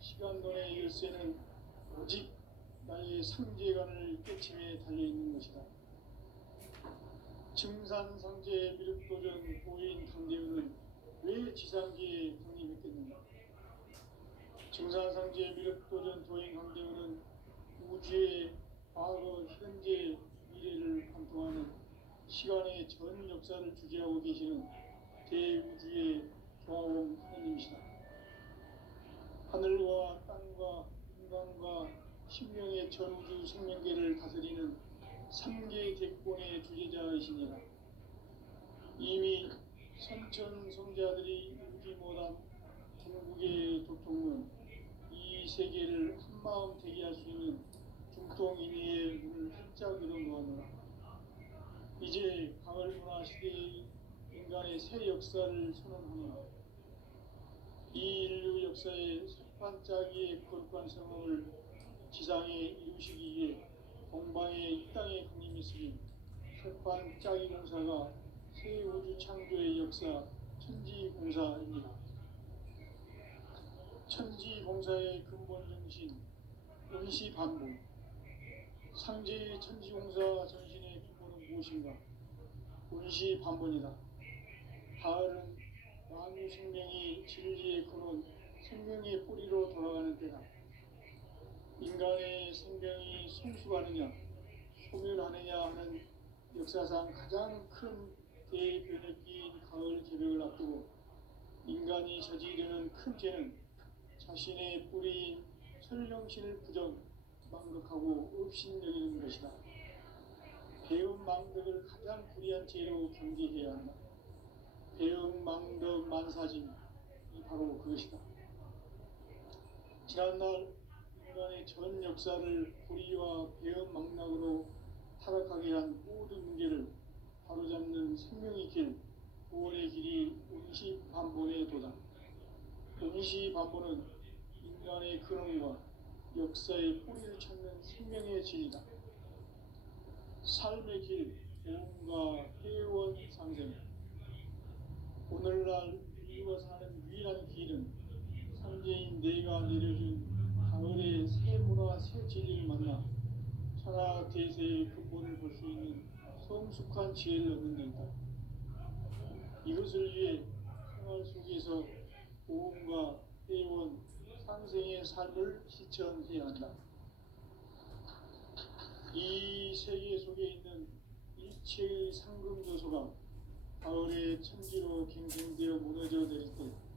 시간론의 열쇠는 오직 나의 상제관을 깨침에 달려있는 것이다. 증산상제 미륵도전 도인 강대우는 왜 지상계에 강림했겠는가? 증산상제 미륵도전 도인 강대우는 우주의 과거, 현재, 미래를 관통하는 시간의 전 역사를 주재하고 계시는 대우주의 조화원 하느님이시다. 하늘과 땅과 인간과 신명의 전우주 생명계를 다스리는 삼계 대권의 주제자이시니라. 이미 선천성자들이 이루지 못한 궁극의 도통은 이 세계를 한마음 되게 할 수 있는 중통인의의 문을 활짝 열어놓았노라. 이제 가을문화 시대의 인간의 새 역사를 선언하노라. 이 인류 역사의 반짝이의 거룩한 성함을 지상에 이루시기 위해 동방의 이 땅에 강림했으니 새반짝이 공사가 새 우주 창조의 역사 천지공사입니다. 천지공사의 근본 정신 원시반복. 상제의 천지공사 전신의 근본은 무엇인가? 원시반복이다. 가을은 만유 생명이 진리의 근원, 생명의 뿌리로 돌아가는 때다. 인간의 생명이 성숙하느냐, 소멸하느냐 하는 역사상 가장 큰 대변혁기인 가을 개벽을 앞두고 인간이 저지르는 큰 죄는 자신의 뿌리인 설령신을 부정, 망극하고 업신여기는 것이다. 배움 망덕을 가장 불의한 죄로 경계해야 한다. 배움 망덕 만사짐이 바로 그것이다. 지난날 인간의 전 역사를 불의와 배움 망락으로 타락하게 한 모든 문제를 바로잡는 생명의 길, 구원의 길이 원시반본의 도다. 원시반본은 인간의 근원과 역사의 뿌리를 찾는 생명의 진리다. 삶의 길, 보험과 회원 상생. 오늘날 인류가 사는 유일한 길은 상제인 내가 내려준 가을의 새 문화, 새 진리를 만나 천하 대세의 근본을 볼 수 있는 성숙한 지혜를 얻는 데이다. 이것을 위해 생활 속에서 보험과 회원, 상생의 삶을 실천해야 한다. 이 세계 속에 있는 일체의 상금 요소가 가을의 천지로 갱생되어 무너져 내릴 때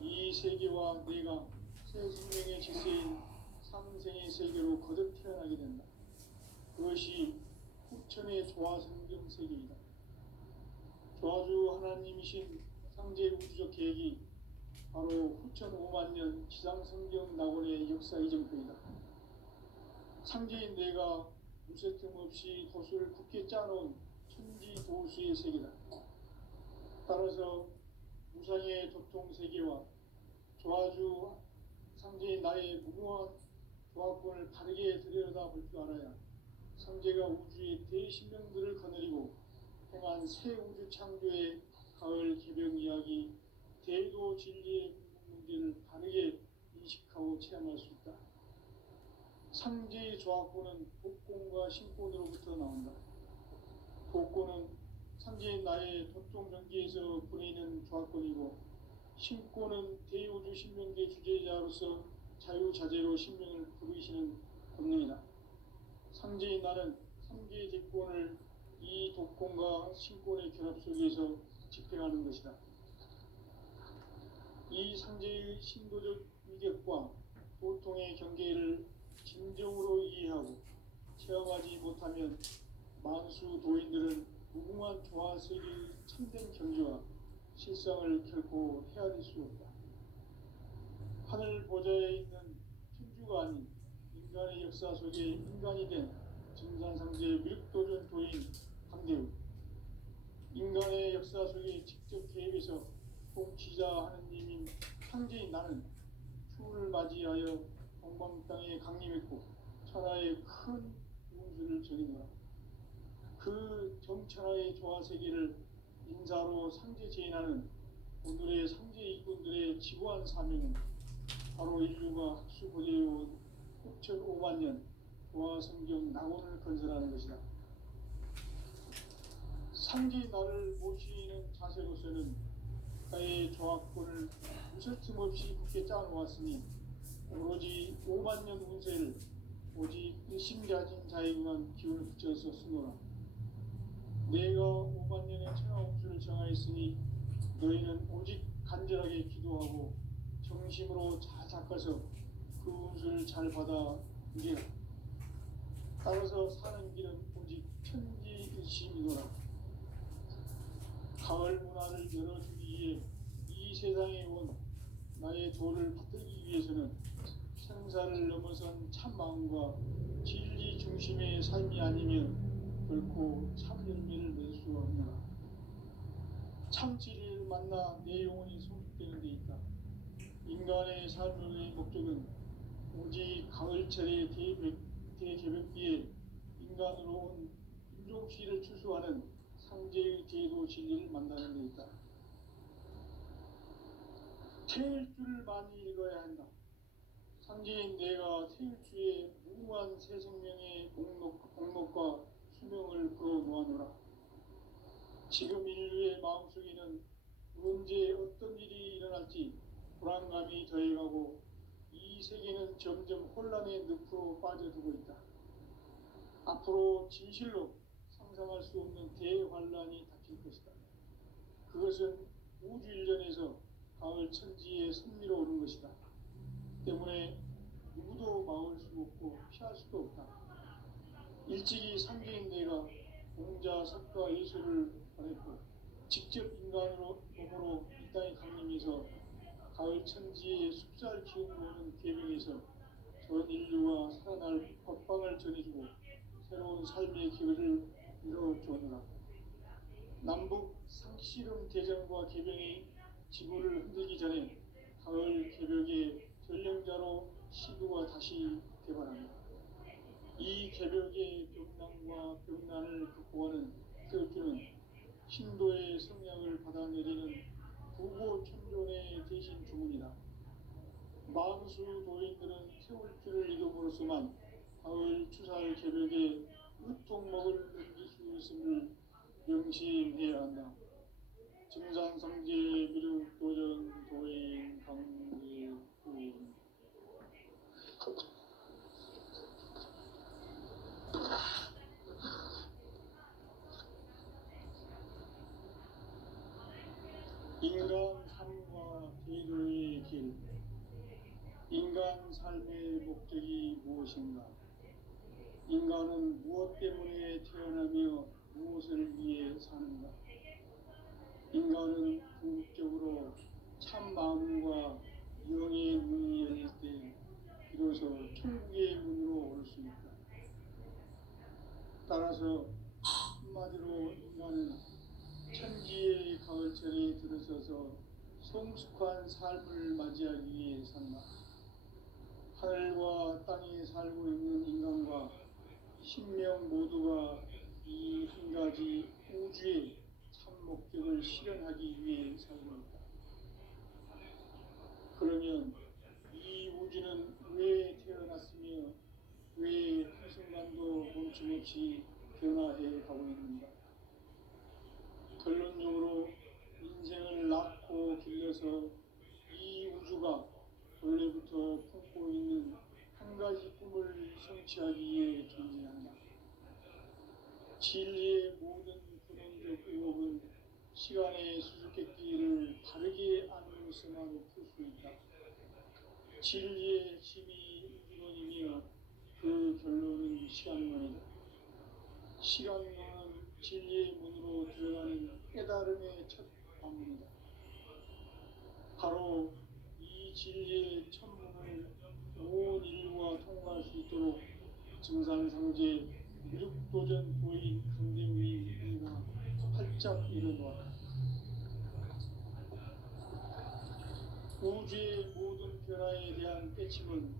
이 세계와 내가 새 생명의 질서인 상생의 세계로 거듭 태어나게 된다. 그것이 후천의 조화성경 세계이다. 조화주 하나님이신 상제 우주적 계획이 바로 후천 5만년 지상성경 낙원의 역사 이정표이다. 상제인 내가 무쇠틈 없이 도수를 굳게 짜놓은 천지도수의 세계다. 따라서 무상의 도통세계와 조화주 상제인 나의 무궁한 조화권을 바르게 들여다볼 줄 알아야 상제가 우주의 대신명들을 거느리고 행한 새 우주 창조의 가을 개벽 이야기, 대도 진리의 문제를 바르게 인식하고 체험할 수 있다. 상제의 조화권은 복권과 신권으로부터 나온다. 복권은 상제인 나의 도통 경계에서 보내는 조화권이고, 신권은 대우주 신명계 주제자로서 자유자재로 신명을 부르시는 권능이다. 상제인 나는 3개의 대권을 이 독권과 신권의 결합 속에서 집행하는 것이다. 이 상제의 신도적 위격과 도통의 경계를 진정으로 이해하고 체험하지 못하면 만수 도인들은 무궁한 조화세계의 참된 경지와 실상을 결코 헤아릴 수 없다. 하늘 보좌에 있는 천주가 아닌 인간의 역사 속에 인간이 된 증산상제 미륵도전 도인 강대우. 인간의 역사 속에 직접 개입해서 통치자 하느님인 상제인 나는 추운을 맞이하여 동방 땅에 강림했고 천하의 큰 운수를 적이노라. 그 정천하의 조화세계를 인사로 상제 제인하는 오늘의 상제 일꾼들의 지고한 사명은 바로 인류가 학수고대해온 6,500만 년 도화성경 낙원을 건설하는 것이다. 상기 나를 모시는 자세로서는 가의 조합권을 무설틈 없이 굳게 짜놓았으니 오로지 5만 년 운세를 오직 일심 가진 자에게만 기운을 붙여서 쓰노라. 내가 5만 년의 천하 운수를 정하였으니 너희는 오직 간절하게 기도하고 정심으로 잘 닦아서 그 운수를 잘 받아 이겨라. 따라서 사는 길은 오직 천지일심이노라. 가을 문화를 열어주기 위해 이 세상에 온 나의 도를 받들기 위해서는 생사를 넘어선 참 마음과 진리 중심의 삶이 아니면 결코 참 열매를 맺을 수가 없노라. 참 진리를 만나 내 영혼이 성숙되는 데 있다. 인간의 삶의 목적은 오직 가을철의 대개벽기에 인간으로 온 인종시를 추수하는 상제의 제도 진리를 만나는 데 있다. 태일주를 많이 읽어야 한다. 상제인 내가 태일주에 무궁한 새 생명의 공목과 수명을 불어놓아노라. 지금 인류의 마음속에는 언제 어떤 일이 일어날지 불안감이 더해가고 이 세계는 점점 혼란의 늪으로 빠져들고 있다. 앞으로 진실로 상상할 수 없는 대환란이 닥칠 것이다. 그것은 우주 일전에서 가을 천지에 선미로 오는 것이다. 때문에 누구도 막을 수 없고 피할 수도 없다. 일찍이 상제인 내가 공자, 석가, 예수를 보냈고 직접 인간으로 몸으로 이 땅에 강림해서 가을 천지의 숲살 기운으로 오는 계명에서 전 인류가 살아날 법방을 전해주고 새로운 삶의 길을 이뤄주었노라. 남북 상씨름 대전과 개병이 지구를 흔들기 전에 가을 개벽의 전령자로 시구가 다시 개발합니다. 이 개벽의 병난과 병난을 극복하는 태울주는 신도의 성량을 받아내리는 부고 천존의 대신 주문이다. 만수 도인들은 태울주를 이름으로서만 가을 추살 개벽의 으통목을 넘길 수 있음을 명심해야 한다. 증산상제 미륵도전 도인 강제군 인간 삶과 대도의 길. 인간 삶의 목적이 무엇인가? 인간은 무엇 때문에 태어나며 무엇을 위해 사는가? 인간은 궁극적으로 참 마음과 영의 문이 열릴 때 비로소 천국의 문으로 올 수 있다. 따라서 한마디로 인간은 천지의 가을철에 들어서서 성숙한 삶을 맞이하기 위해 산다. 하늘과 땅에 살고 있는 인간과 신명 모두가 이 한 가지 우주의 참 목적을 실현하기 위해 살고 있다. 그러면 이 우주는 왜 태어났으며 왜 한순간도 멈춤없이 변화해 가고 있는가? 결론적으로 인생을 낳고 길러서 이 우주가 원래부터 품고 있는 한 가지 꿈을 성취하기 위해 존재한다. 진리의 모든 근원적 의혹은 시간의 수수께끼를 바르게 알면서만 풀 수 있다. 진리의 핵심이 우주론이며 그 결론은 시간론이다. 시간론은 진리의 문으로 들어가는 깨달음의 첫 방문이다. 바로 이 진리의 천문을 온 인류가 통과할 수 있도록 증산상제 미륵도전 도인 강대위가 활짝 일어놓았다. 우주의 모든 변화에 대한 깨침은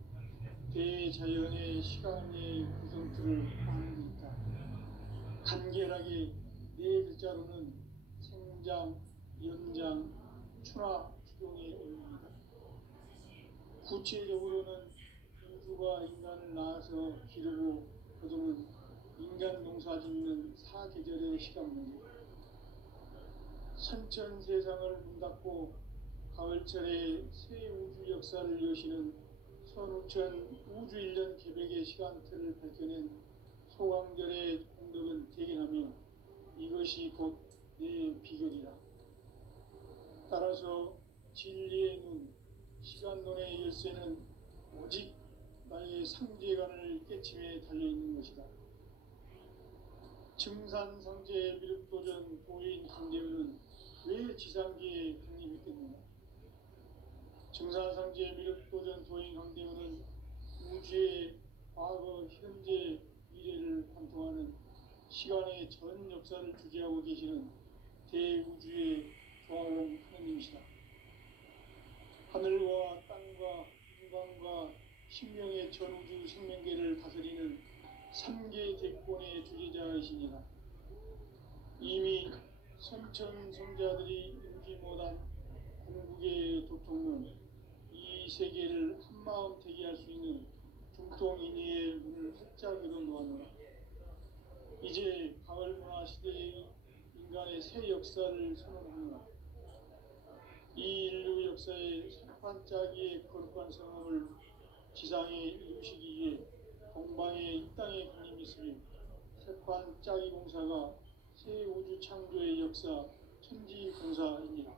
대자연의 시간의 구성틀을 아는 데 있다. 간결하게 네 글자로는 생장, 연장, 추나, 추동의 원리이다. 구체적으로는 우주가 인간을 낳아서 기르고 거두는 인간 농사 짓는 사계절의 시간 문제, 선천 세상을 문 닫고 가을철에 새 우주 역사를 여시는 선우천 우주일년 개백의 시간틀을 밝혀낸 소강절의 공덕은 대견하며 이것이 곧 내 비결이라. 따라서 진리의 눈, 시간론의 열쇠는 오직 나의 상제관을 깨침에 달려있는 것이다. 증산상제 미륵도전 도인 강대우는 왜 지상계에 강림했겠느냐? 증산상제 미륵도전 도인 강대우는 우주의 과거, 현재, 미래를 관통하는 시간의 전 역사를 주재하고 계시는 대우주의 조화공 하느님이시다. 하늘과 땅과 인간과 신명의 전우주 생명계를 다스리는 삼계 대권의 주재자이시니라. 이미 선천성자들이 인지 못한 궁극의 도통론, 이 세계를 한마음 대기할 수 있는 중통인의의 문을 활짝 열어놓았노라. 이제 가을 문화 시대의 인간의 새 역사를 선언하노라. 이 인류 역사의 반짝이의 거룩한 성업을 지상에 이루시기 위해 동방의 이 땅에 강림했으며 세판짜기 공사가 새 우주 창조의 역사 천지공사입니다.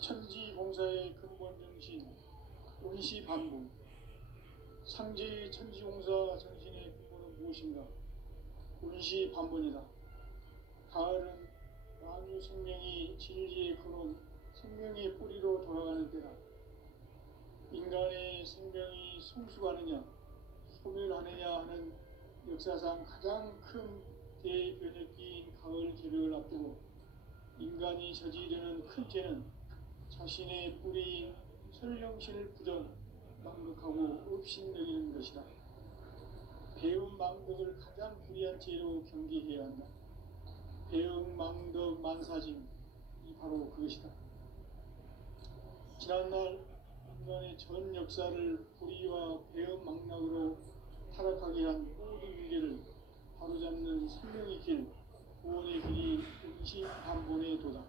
천지공사의 근본 정신 운시반복, 상제의 천지공사 정신의 근본은 무엇인가? 운시반복이다. 가을은 만유 생명이 진리의 근원, 생명의 뿌리로 돌아가는 때다. 인간의 생명이 성숙하느냐, 소멸하느냐 하는 역사상 가장 큰 대변혁기인 가을 개벽을 앞두고 인간이 저지르는 큰 죄는 자신의 뿌리인 설령신을 부정, 망극하고 업신여기는 것이다. 배움 망덕을 가장 불의한 죄로 경계해야 한다. 배움 망덕 만사짐, 이 바로 그것이다. 지난날 인간의 전 역사를 불의와 배움 망락으로 타락하게 한 모든 문제를 바로잡는 생명의 길, 구원의 길이 운시반본의 도다.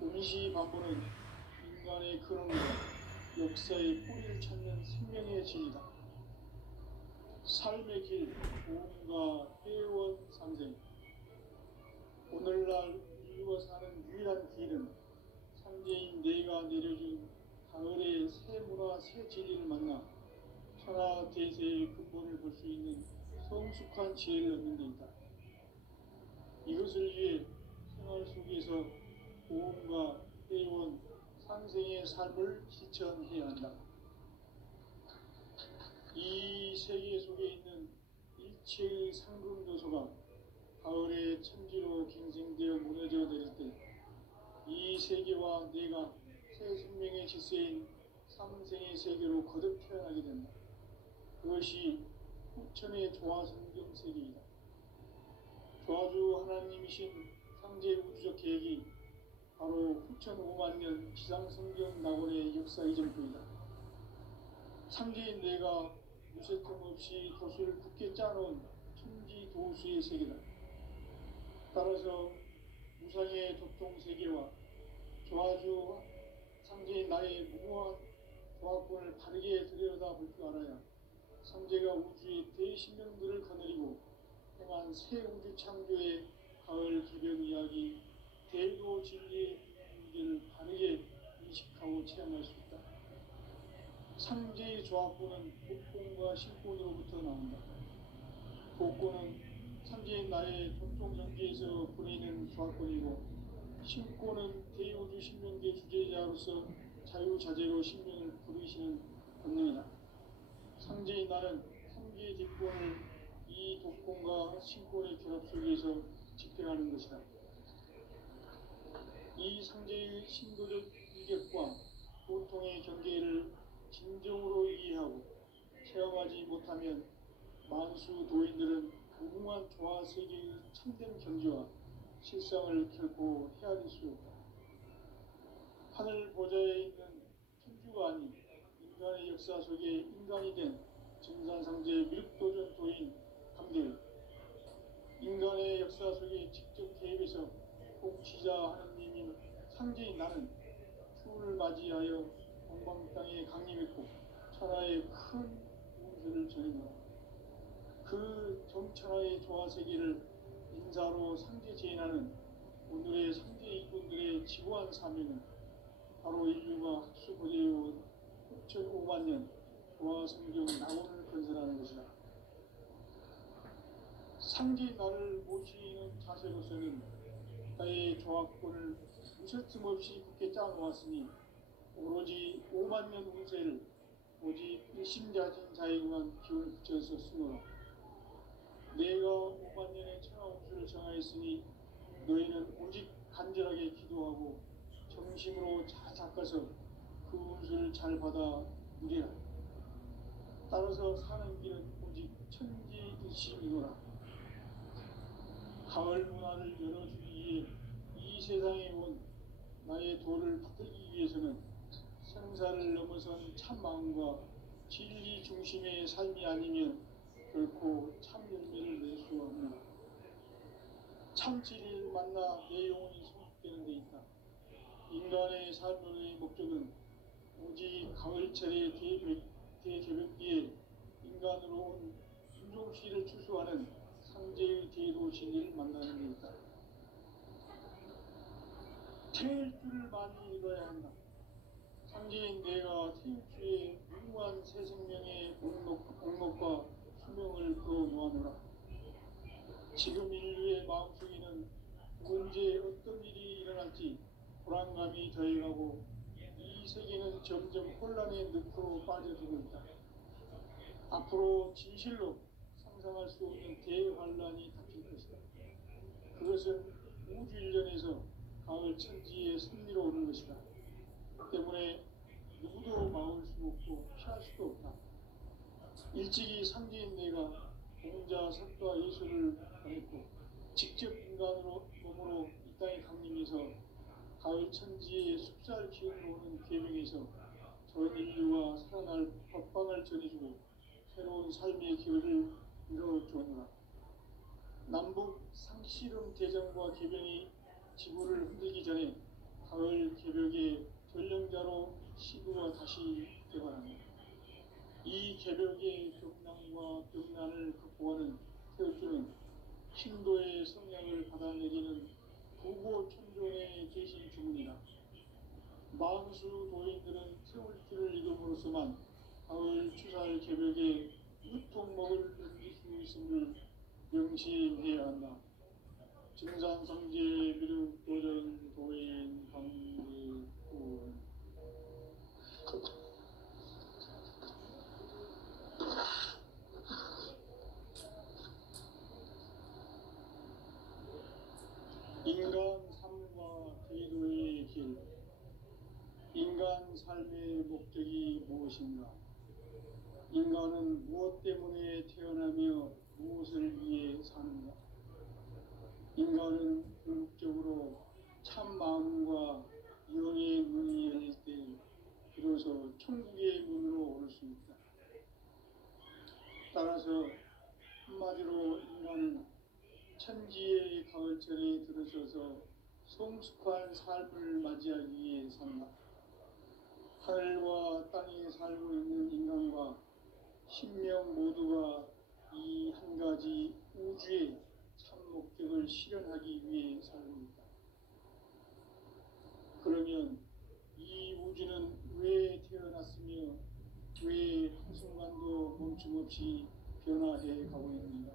운시반본은 인간의 근원과 역사의 뿌리를 찾는 생명의 진리다. 삶의 길, 보험과 회원 상생. 오늘날 인류가 사는 유일한 길은 상제인 내가 내려준 가을의 새 문화, 새 진리를 만나 천하 대세의 근본을 볼 수 있는 성숙한 지혜를 얻는 데 있다. 이것을 위해 생활 속에서 보험과 회원, 상생의 삶을 실천해야 한다. 이 세계 속에 있는 일체의 상금 요소가 가을의 천지로 갱생되어 무너져 내릴 때 이 세계와 내가 새 생명의 질서인 삼생의 세계로 거듭 태어나게 된다. 그것이 후천의 조화성경 세계이다. 조화주 하나님이신 상제 우주적 계획이 바로 후천 5만년 지상성경 낙원의 역사 이전부이다. 상제인 내가 무쇠통 없이 도수를 굳게 짜놓은 천지 도수의 세계다. 따라서 무상의 도통세계와 조화주 상제인 나의 무모한 조화권을 바르게 들여다볼 줄 알아야 상제가 우주의 대신명들을 거느리고 행한 새 우주 창조의 가을 개벽 이야기, 대도 진리의 문제를 바르게 인식하고 체험할 수 있다. 상제의 조화권은 복권과 신권으로부터 나온다. 복권은 상제인 나의 도통전기에서 보내는 조화권이고 신권은 대우주 신명계 주제자로서 자유자재로 신명을 부르시는 권능이다. 상제인 나는 삼계의 뒷권을 이 독권과 신권의 결합 속에서 집행하는 것이다. 이 상제의 신도적 인격과 보통의 경계를 진정으로 이해하고 체험하지 못하면 만수 도인들은 무궁한 조화 세계의 참된 경지와 실상을 결코 헤아릴 수 없다. 하늘 보좌에 있는 천주가 역사 속에 인간이 된 증산상제 미륵도전 도인 감들, 인간의 역사 속에 직접 개입해서 통치자 하느님인 상제인 나는 추운을 맞이하여 동방 땅에 강림했고 천하에 큰 운세를 전했노라. 그 정천하의 조화세계를 인사로 상제 제인하는 오늘의 상제 이군들의 지구한 사명은 바로 인류가 학수고대해온 6,500만 년 조화성경 낙원을 건설하는 것이다. 상제인 나를 모시는 자세로서는 나의 조화권을 무쇠틈 없이 굳게 짜놓았으니 오로지 5만 년 운세를 오직 일심자진 자에게만 기운을 붙여서 쓰노라. 내가 5만 년의 천하 운수를 정하였으니 너희는 오직 간절하게 기도하고 정심으로 잘 닦아서 그 운수를 잘 받아 누리라. 따라서 사는 길은 오직 천지일심이노라. 가을 문화를 열어주기 위해 이 세상에 온 나의 도를 받들기 위해서는 생사를 넘어선 참 마음과 진리 중심의 삶이 아니면 결코 참 열매를 낼 수 없노라. 참 진리를 만나 내 영혼이 성숙되는 데 있다. 인간의 삶의 목적은 오직 가을철의 대개벽기에 인간으로 온 윤종씨를 추수하는 상제의 대도 진리를 만나는 데 있다. 태일 줄을 많이 읽어야 한다. 상제인 내가 태일주의 무궁한 새 생명의 목록과 수명을 풀어놓아노라. 지금 인류의 마음속에는 언제 어떤 일이 일어날지 불안감이 더해가고 이 세계는 점점 혼란의 늪으로 빠져들고 있다. 앞으로 진실로 상상할 수 없는 대환란이 닥칠 것이다. 그것은 우주 일련에서 가을 천지의 섭리로 오는 것이다. 때문에 누구도 막을 수 없고 피할 수도 없다. 일찍이 상제인 내가 공자, 석가, 예수를 보냈고 직접 인간으로 몸으로 이 땅에 강림해서 가을 천지의 숲살 기운으로 오는 계명에서 전 인류가 살아날 법방을 전해주고 새로운 삶의 길을 이뤄주노라. 남북 상씨름 대전과 개변이 지구를 흔들기 전에 가을 개벽의 전령자로 시구가 다시 되어간다. 이 개벽의 격난과 병난을 극복하는 태엽주는 신도의 성량을 받아내리는 부고천존의 계신 주문이다. 만수 도인들은 세월길을 이름으로서만 가을 추살 개벽에 유통목을 넘길 수 있음을 명심해야 한다. 증산상제 미륵도전 도인 강리군. 인간 삶과 제도의 길. 인간 삶의 목적이 무엇인가? 인간은 무엇 때문에 태어나며 무엇을 위해 사는가? 인간은 궁극적으로 참 마음과 영의 문이 열릴 때 비로소 천국의 문으로 오를 수 있다. 따라서 한마디로 인간은 천지의 가을철에 들어서서 성숙한 삶을 맞이하기 위해 산다. 하늘과 땅에 살고 있는 인간과 신명 모두가 이 한 가지 우주의 참 목적을 실현하기 위해 살고 있다. 그러면 이 우주는 왜 태어났으며 왜 한순간도 멈춤없이 변화해 가고 있는가?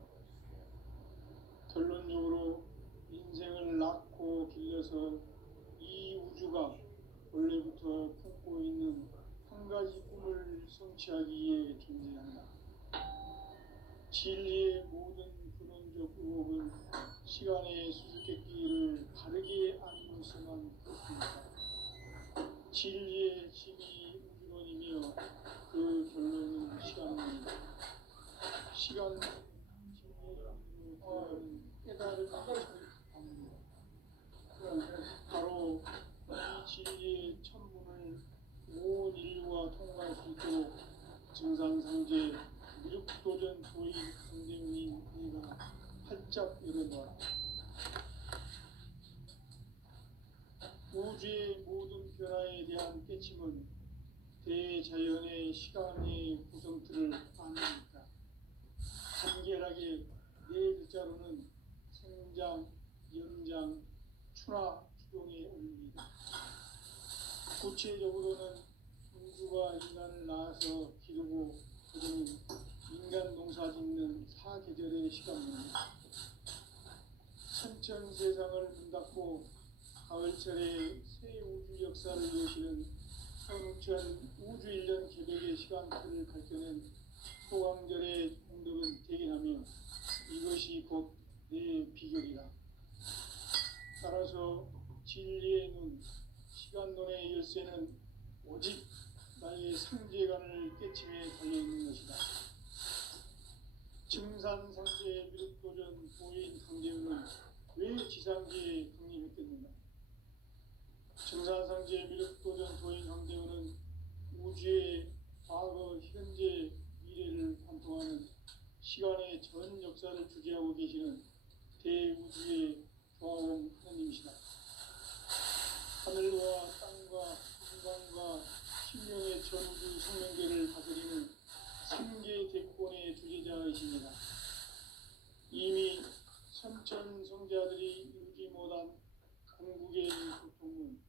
결론적으로 인생을 낳고 길러서 이 우주가 원래부터 품고 있는 한 가지 꿈을 성취하기 위해 존재한다. 진리의 모든 근원적 의혹은 시간의 수수께끼를 바르게 알고서만 그렇습니다. 진리의 힘이 우주론이며 그 결론은 시간론이다. 시간 진리로 깨달음이 합니다. 바로 이 진리의 천문을 온 인류가 통과할 수 있도록 증산상제 무력도전 도의 강대문인 내가 활짝 열어놓아 우주의 모든 변화에 대한 깨침은 대자연의 시간의 구성틀을 아닙니까? 간결하게 네 글자로는 생장, 연장, 추나 추동에 올립니다. 구체적으로는 우주가 인간을 낳아서 기르고 그들은 인간 농사 짓는 사계절의 시간입니다. 천천 세상을 문 닫고 가을철에 새 우주 역사를 여시는 선우천 우주 1년 개벽의 시간틀을 밝혀낸 소강절의 공덕은 대견하며 이것이 곧 내 비결이다. 따라서 진리의 눈, 시간론의 열쇠는 오직 나의 상제관을 깨침에 달려있는 것이다. 증산상제의 미륵도전 보인 강대우는 왜 지상계에 강림했겠는가? 증산상제의 미륵도전 도인 강대우는 우주의 과거, 현재, 미래를 관통하는 시간의 전 역사를 주재하고 계시는 대우주의 조화원 하나님이시다. 하늘과 땅과 인간과 신명의 전우주 생명계를 다스리는 생계 대권의 주재자이십니다. 이미 선천 성자들이 이루지 못한 궁극의 고통은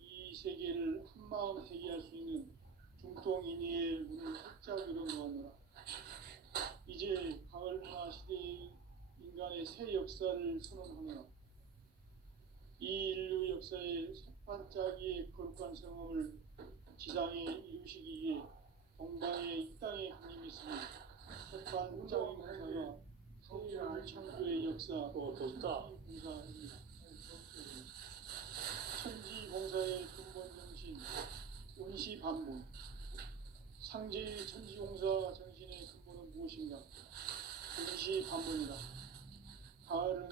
이 세계를 한마음 대기할 수 있는 중통인의의 문을 활짝 열어놓았노라. 이제 가을문화 시대의 인간의 새 역사를 선언하노라. 이 인류 역사의 첫반짝이의 거룩한 성험을 지상에 이루시기 위해 동방의 이 땅에 강림했으니 첫반짝이 공사가 세계를 창조의 역사 천지공사입니다. 천지공사의 근본 정신 운시반문. 상제의 천지공사 정신의 근본은 무엇인가? 운시반문이다. 가을은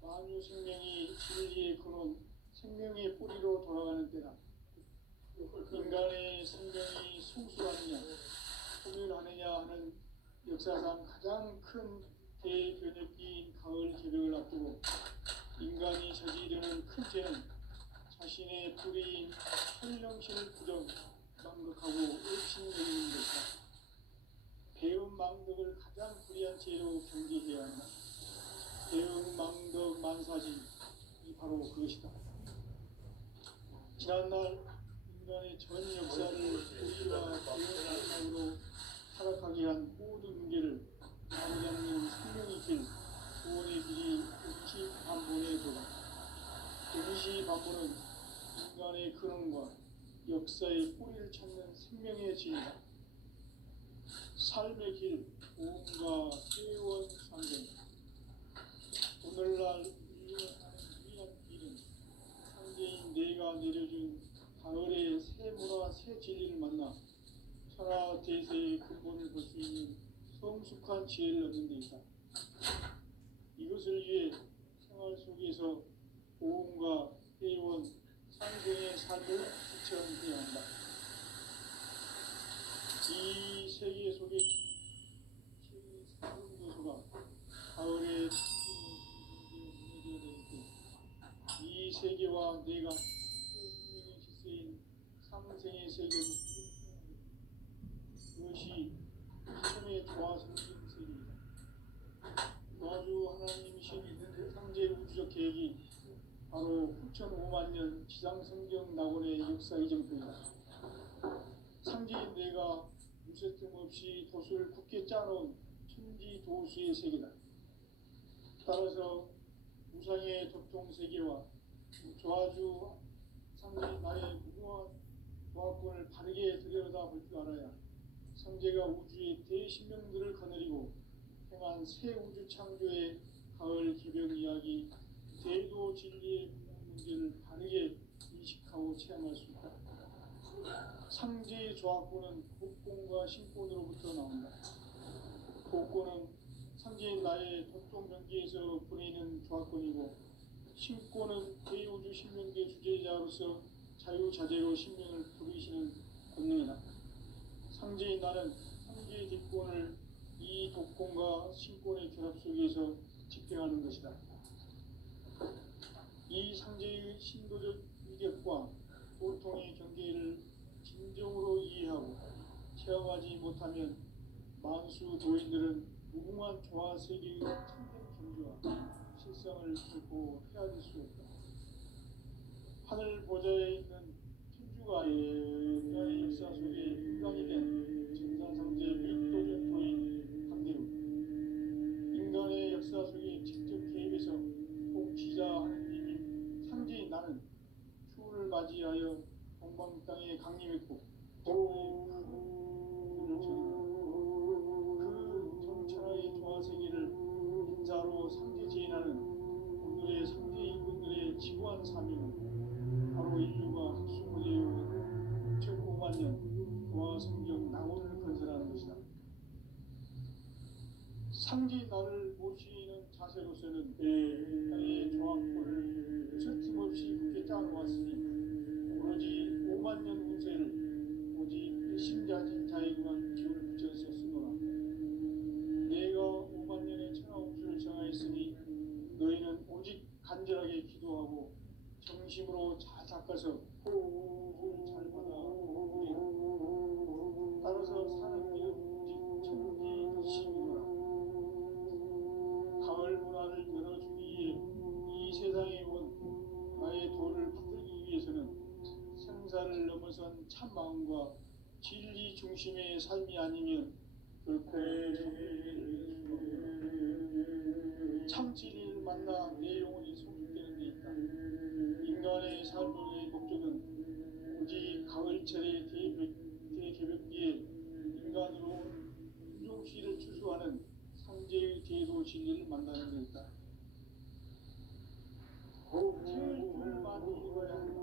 만유 생명이 진리의 근원, 생명의 뿌리로 돌아가는 때다. 인간의 생명이 성숙하느냐, 소멸하느냐 하는 역사상 가장 큰 대변혁기인 가을 개벽을 앞두고 인간이 저지르는 큰 죄는 자신의 뿌리인 현령신을 부정, 망극하고 의심내리는 것이다. 배운 망덕을 가장 불의한 죄로 경계해야 한다. 배운 망덕 만사지, 이 바로 그것이다. 지난날 인간의 전 역사를 우리와 배운 타락하게 한 모든 문제를 바로잡는 생명의 길, 구원의 길이 운시반문의 도다. 운시반문은 인간의 근원과 역사의 뿌리를 찾는 생명의 진리다. 삶의 길, 오음과 회원 상경. 오늘날 인류가 가는 유일한 길은 상제인 내가 내려준 가을의 새 문화, 새 진리를 만나 천하 대세의 근본을 볼 수 있는 성숙한 지혜를 얻는 데 있다. 이것을 위해 생활 속에서 오음과 회원, 상경의 삶을 실천해야 한다. 이 세계 속에 최상승 교수가 가을에 무너져 있고 이 세계와 내가 생명의 질서인 상생의 세계로 그것이 처음에 조화 생긴 세계이다. 도와주 하나님이신 상제 우주적 계획이 바로 9,500만 년 지상성경 낙원의 역사 이정표이다. 상제인 내가 무쇠틈 없이 도수를 굳게 짜놓은 천지도수의 세계다. 따라서 우상의 도통세계와 조화주 상제인 나의 무궁한 조합권을 바르게 들여다볼 줄 알아야 상제가 우주의 대신명들을 거느리고 행한 새 우주 창조의 가을 개벽 이야기, 대도 진리의 문제를 바르게 인식하고 체험할 수 있다. 상제의 조합권은 복권과 신권으로부터 나온다. 복권은 상제인 나의 도통병기에서 보내는 조합권이고, 신권은 대우주 신명계 주제자로서 자유자재로 신명을 부르시는 권능이다. 상제인 나는 신권의 결합 속에서 집행하는 것이다. 이 상제의 신도적 위력과 보통의 경계를 진정으로 이해하고 체험하지 못하면 만수 도인들은 무궁한 조화 세계의 참된 경지와 실상을 결코 헤아릴 수 없다. 하늘 보좌에 있는 천주가 인간의 역사 속에 인간이 된 증산상제 미륵도전 도인 강대우, 인간의 역사 속에 직접 개입해서 통치자 하느님인 상제인 나는 추운을 맞이하여 동방 땅에 강림했고 그 정천하의 조화세계를 인사로 상제제인하는 오늘의 상제 인군들의 지구한 사명은 바로 인류가 학술을 해온 6,5만 년 조화 성경 낙원을 건설하는 것이다. 상제 나를 모시는 자세로서는 땅의 조화권을 서슴없이 굳게 짜놓았으니 오로지 5만 년 운세를 오직 일심자진 자에게만 기운을 붙여서 쓰노라. 내가 5만 년의 천하홍수를 정하였으니 너희는 오직 간절하게 기도하고 정심으로 잘 닦아서 도를 잘 받아 우리라. 따라서 사는 길은 오직 천지심이노라. 가을 문화를 열어주기 위해 이 세상에 온 나의 도를 받들기 위해서는 생사를 넘어선 참 마음과 진리 중심의 삶이 아니면 결코 참 진리를 만나 내 영혼이 성숙되는 데 있다. 인간의 삶의 목적은 오직 가을철의 대개벽기에 인간으로 운종시를 추수하는 상제의 제도 진리를 만나는 데 있다. 태을 많이 읽어야 한다.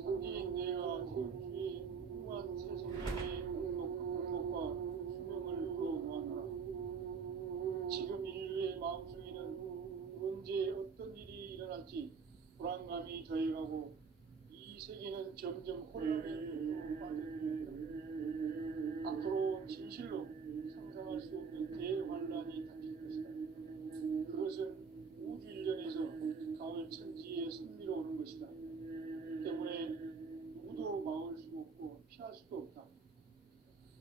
상제인 내가 태주의 무한 새 생명의 공덕과 수명을 물어보았노라. 지금 인류의 마음속에는 언제 어떤 일이 일어날지 불안감이 더해가고 이 세계는 점점 혼란의 늪으로 빠져들고 있다. 앞으로 진실로 상상할 수 없는 대환란이 닥칠 것이다. 그것은 우주 일련에서 가을 천지의 승리로 오는 것이다. 때문에 누구도 막을 수 없고 피할 수도 없다.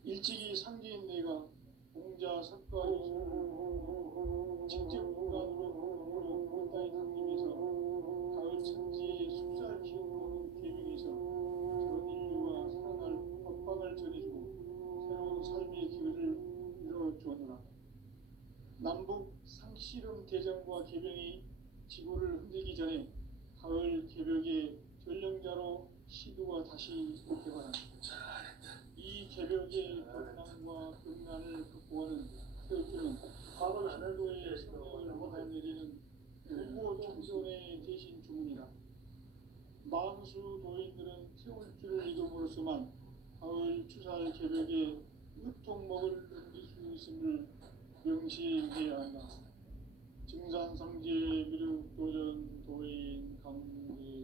일찍이 상제인 내가 공자 석가의 직접 인간으로 온 땅에 강림해서 가을 천지의 숲살 키우는 계명에서 전 인류가 살아갈 법방을 전해주고 새로운 삶의 기회를 열어주었노라. 남북 상씨름 대전과 개병이 지구를 흔들기 전에 가을 개벽의 전령자로 시도가 다시 개발한다. 이 개벽의困난과 병난을 극복하는 태어주는 신도의 성령을 받아내리는 부고 청소년의 대신 주문이다. 만수 도인들은 태울 줄을 이름으로서만 가을 추살 개벽에 으통목을 넘길 수 있음을 명시해야 한다. 증산상제 미륵도전 도인 강제후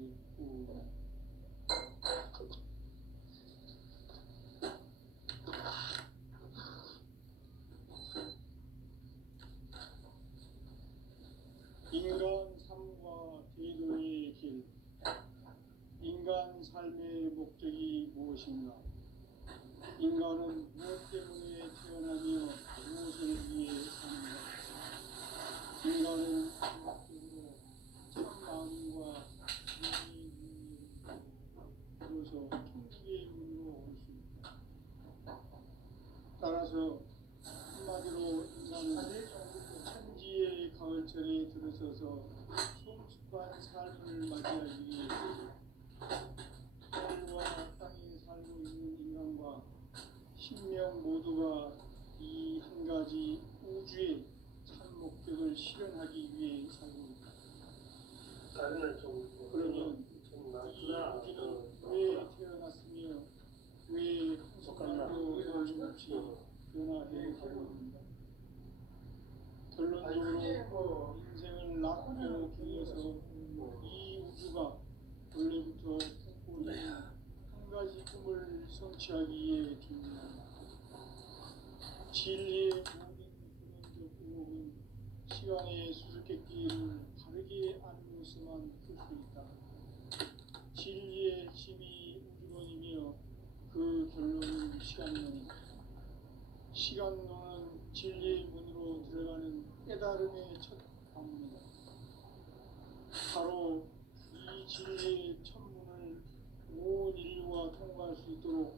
인간 삶과 제도의 길. 인간 삶의 목적이 무엇인가? 인간은 무엇 때문에 태어나며 무엇을 위해 사는가? 인간은 궁극적으로 참 마음과 진리를 이루어서 천국의 문으로 올 수 있다. 따라서 한마디로 인간은 천지의 가을철에 들어서서 성숙한 삶을 맞이하기 위해 하늘과 땅에 살고 있는 인간과 신명 모두가 이 한 가지 우주의 참 목적을 실현하기 위해 살고 있다. 그러면 이 우주는 왜 태어났으며 왜 성숙하고 어김없이 변화해 가고 있는가? 결론적으로 인생을 낳고 길러서 이 우주가 원래부터 꿈꾸는 한 가지 꿈을 성취하기 위해 존재한다. 진리의 모든 근원적 시간의 수수께끼를 바르게 알고서만 풀 수 있다. 진리의 힘이 우주론이며 그 결론은 시간론이다. 시간론은 진리의 문으로 들어가는 깨달음의 첫 방문이다. 바로 이 진리의 천문을 온 인류가 통과할 수 있도록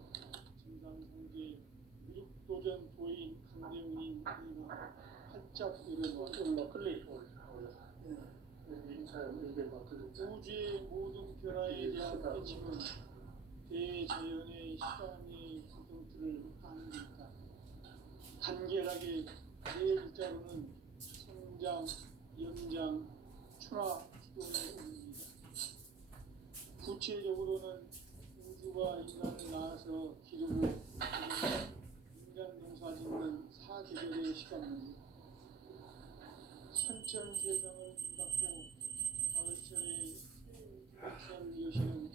증상성제 미륵도전 도인 강대훈인 이가 활짝 일어나왔다. 우주의 모든 변화에 대한 깨침은 대자연의 시간의 구성틀을 아는 것이다. 간결하게 네 글자로는 성장, 연장, 추나, 주동의 의미이다. 구체적으로는 우주가 인간을 낳아서 기르고 인간 농사짓는 사계절의 시간입니다. 선천세상을 문닫고 가을철에 새 역사를 여시는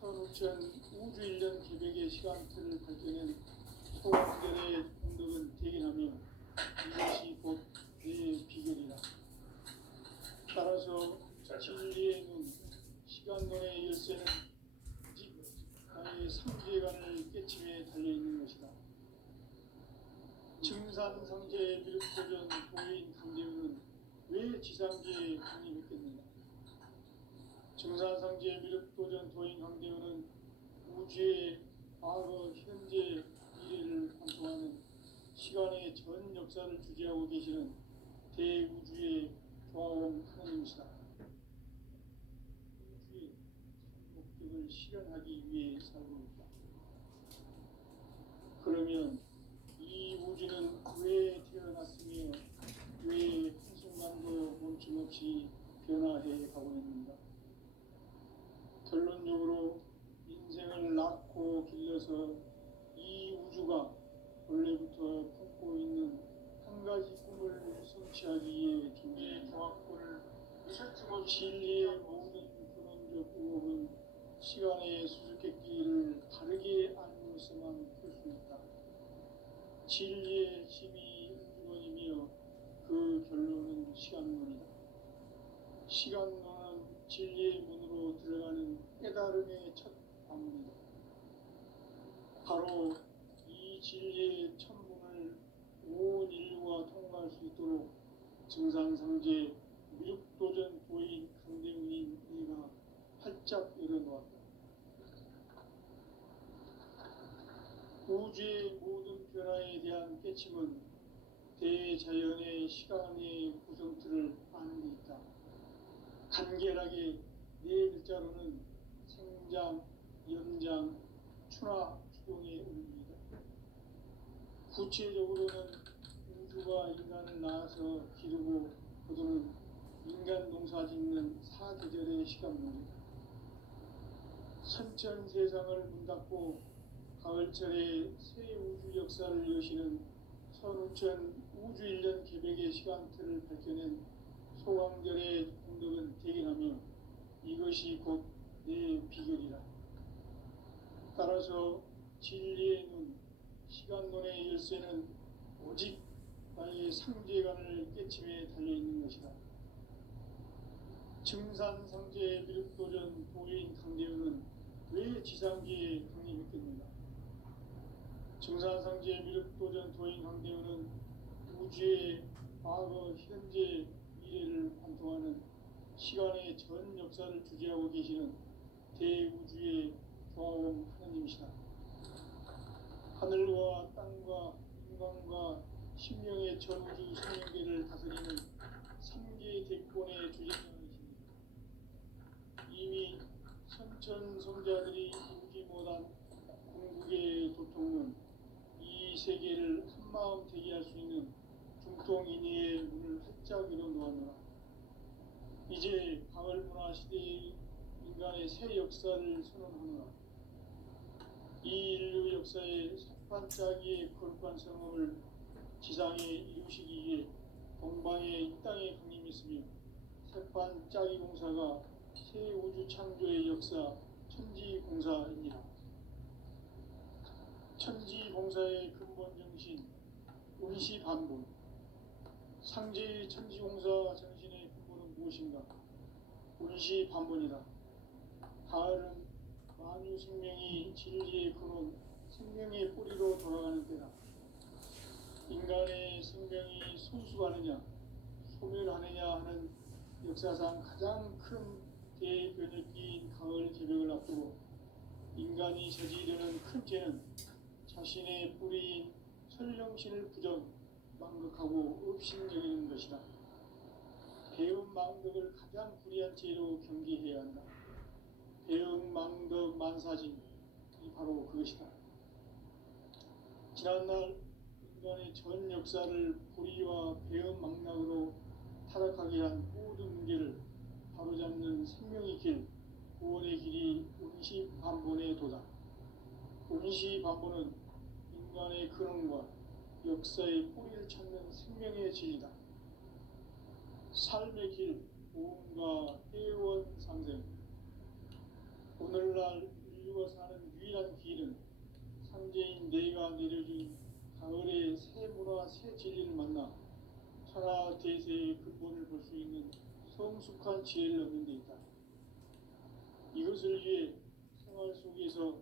선우천 우주일년 계백의 시간틀을 밝혀낸 소왕절의 공덕은 대견하며 이것이 곧 내 비결이다. 따라서 진리의 눈, 시간론의 열쇠는 오직 나의 삼재간을 깨침에 달려있는 것이다. 증산상제의 미륵도전 도인 강대훈은 왜 지상계에 강림했겠느냐? 증산상제의 미륵도전 도인 강대훈은 우주의 과거, 현재, 미래를 관통하는 시간의 전 역사를 주재하고 계시는 대우주의 조화원 하나님이시다. 우주의 목적을 실현하기 위해 살고 있다. 그러면 이 우주는 왜 태어났으며 왜 한순간도 멈춤없이 변화해 가고 있는가? 결론적으로 인생을 낳고 길러서 이 우주가 원래부터 품고 있는 한 가지 꿈을 성취하기 위해 중의 종합권을 진리의 모든 근원적 의혹은 시간의 수수께끼를 바르게 알고서만 풀 수 있다. 진리의 힘이 우주론이며 그 결론은 시간론이다. 시간론은 진리의 문으로 들어가는 깨달음의 첫 방문이다. 바로 이 진리의 천문을 온 인류가 통과할 수 있도록 증상상제 미륵도전 도인 강대훈인 이가 활짝 열어놓았다. 우주의 모든 변화에 대한 깨침은 대자연의 시간의 구성틀을 아는 데 있다. 간결하게 네 글자로는 생장, 연장, 추나, 주동의 의미이다. 구체적으로는 우주가 인간을 낳아서 기르고 거두는 인간 농사짓는 사계절의 시간문이다. 선천세상을 문닫고 가을철에 새 우주 역사를 여시는 선우천 우주일년 계백의 시간틀을 밝혀낸 소왕절의 공덕은 대견하며 이것이 곧 내 비결이라. 따라서 진리의 눈, 시간론의 열쇠는 오직 나의 상재간을 깨침에 달려있는 것이다. 증산상제의 미륵도전 도인 강대훈은 왜 지상계에 강림했겠는가? 증산상제의 미륵도전 도인 강대훈은 우주의 과거, 현재, 미래를 관통하는 시간의 전 역사를 주재하고 계시는 대우주의 조화원 하나님이시다. 하늘과 땅과 인간과 신명의 전우주 생명계를 다스리는 삼계 대권의 주재자이시니 이미 선천성자들이 이루지 못한 궁극의 도통은 이 세계를 한마음 되게 할 수 있는 중통인의의 문을 활짝 열어놓았노라. 이제 가을 문화 시대의 인간의 새 역사를 선언하노라. 이 인류 역사의 석반짜기의 거룩한 성험을 지상에 이루시기 위해 동방의 이 땅에 강림했으며 석반짜기 공사가 새 우주 창조의 역사 천지공사입니다. 천지공사의 근본 정신, 운시반복, 상제의 천지공사 정신의 근본은 무엇인가? 운시반본이다. 가을은 만유 생명이 진리의 근원, 생명의 뿌리로 돌아가는 때다. 인간의 생명이 손수하느냐, 소멸하느냐 하는 역사상 가장 큰 대변혁기인 가을 개벽을 앞두고 인간이 저지르는 큰 죄는 자신의 뿌리인 설령신을 부정, 망극하고 업신여기는 것이다. 배음 망덕을 가장 불의한 죄로 경계해야 한다. 배음 망덕 만사진이 바로 그것이다. 지난날 인간의 전 역사를 불의와 배음 망락으로 타락하게 한 모든 문제를 바로잡는 생명의 길, 구원의 길이 운시반본의 도다. 운시반본은 인간의 근원과 역사의 뿌리를 찾는 생명의 진리다. 삶의 길, 보험과 회원 상생. 오늘날 인류가 사는 유일한 길은 상제인 내가 내려준 가을의 새 문화, 새 진리를 만나 천하 대세의 근본을 볼 수 있는 성숙한 지혜를 얻는 데 있다. 이것을 위해 생활 속에서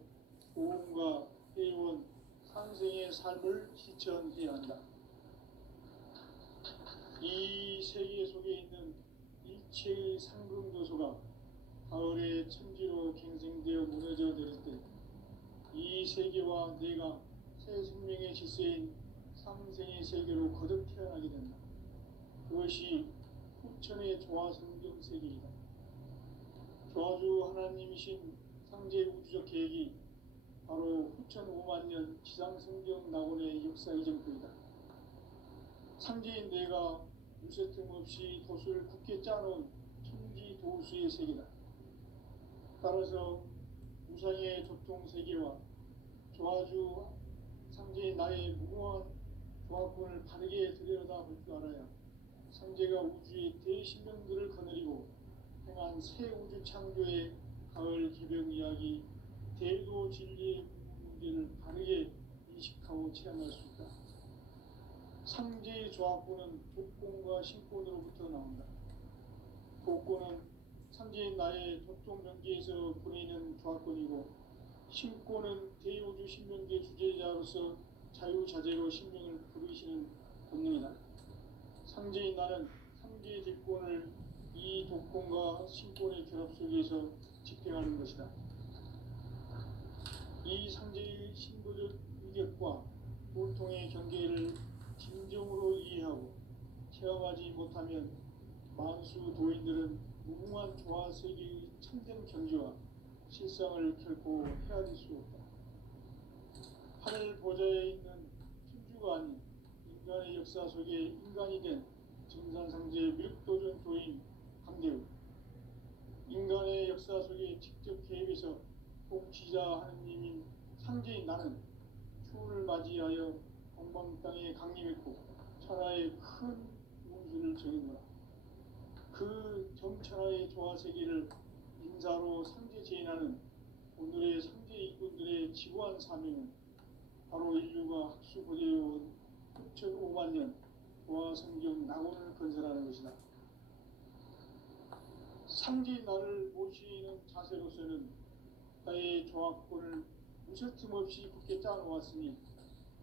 보험과 회원, 상생의 삶을 실천해야 한다. 이 세계 속에 있는 일체의 상금도소가 가을의 천지로 갱생되어 무너져 내릴 때 이 세계와 내가 새 생명의 질서인 상생의 세계로 거듭 태어나게 된다. 그것이 후천의 조화성경 세계이다. 조화주 하나님이신 상제 우주적 계획이 바로 후천 5만 년 지상성경 낙원의 역사 이전표이다. 상제인 내가 유세 틈 없이 도수를 굳게 짜놓은 천지 도수의 세계다. 따라서 우상의 조통 세계와 조화주 상제인 나의 무궁한 조화권을 바르게 들여다볼 줄 알아야 상제가 우주의 대신명들을 거느리고 행한 새 우주 창조의 가을 개벽 이야기, 대도 진리의 문제를 바르게 인식하고 체험할 수 있다. 상제의 조화권은 독권과 신권으로부터 나온다. 독권은 상제인 나의 도통 경계에서 보내는 조화권이고, 신권은 대우주 신명계 주제자로서 자유자재로 신명을 부르시는 본능이다. 상제인 나는 상제의 대권을 이 독권과 신권의 결합 속에서 집행하는 것이다. 이 상제의 신부적 위격과 보통의 경계를 진정으로 이해하고 체험하지 못하면 만수 도인들은 무궁한 조화 세계의 참된 경지와 실상을 결코 헤아릴 수 없다. 하늘 보좌에 있는 천주가 아닌 인간의 역사 속에 인간이 된 증산상제 밀도전 도인 강대우, 인간의 역사 속에 직접 개입해서 통치자 하느님인 상제인 나는 추운을 맞이하여 동방 땅에 강림했고 천하의 큰 운수를 정했노라. 그 정천하의 조화세계를 인사로 상제 제인하는 오늘의 상제 이군들의 지구한 사명은 바로 인류가 학수고대해온 6,5만 년 조화성경 낙원을 건설하는 것이다. 상제인 나를 모시는 자세로서는 나의 조화권을 무쇠틈 없이 굳게 짜놓았으니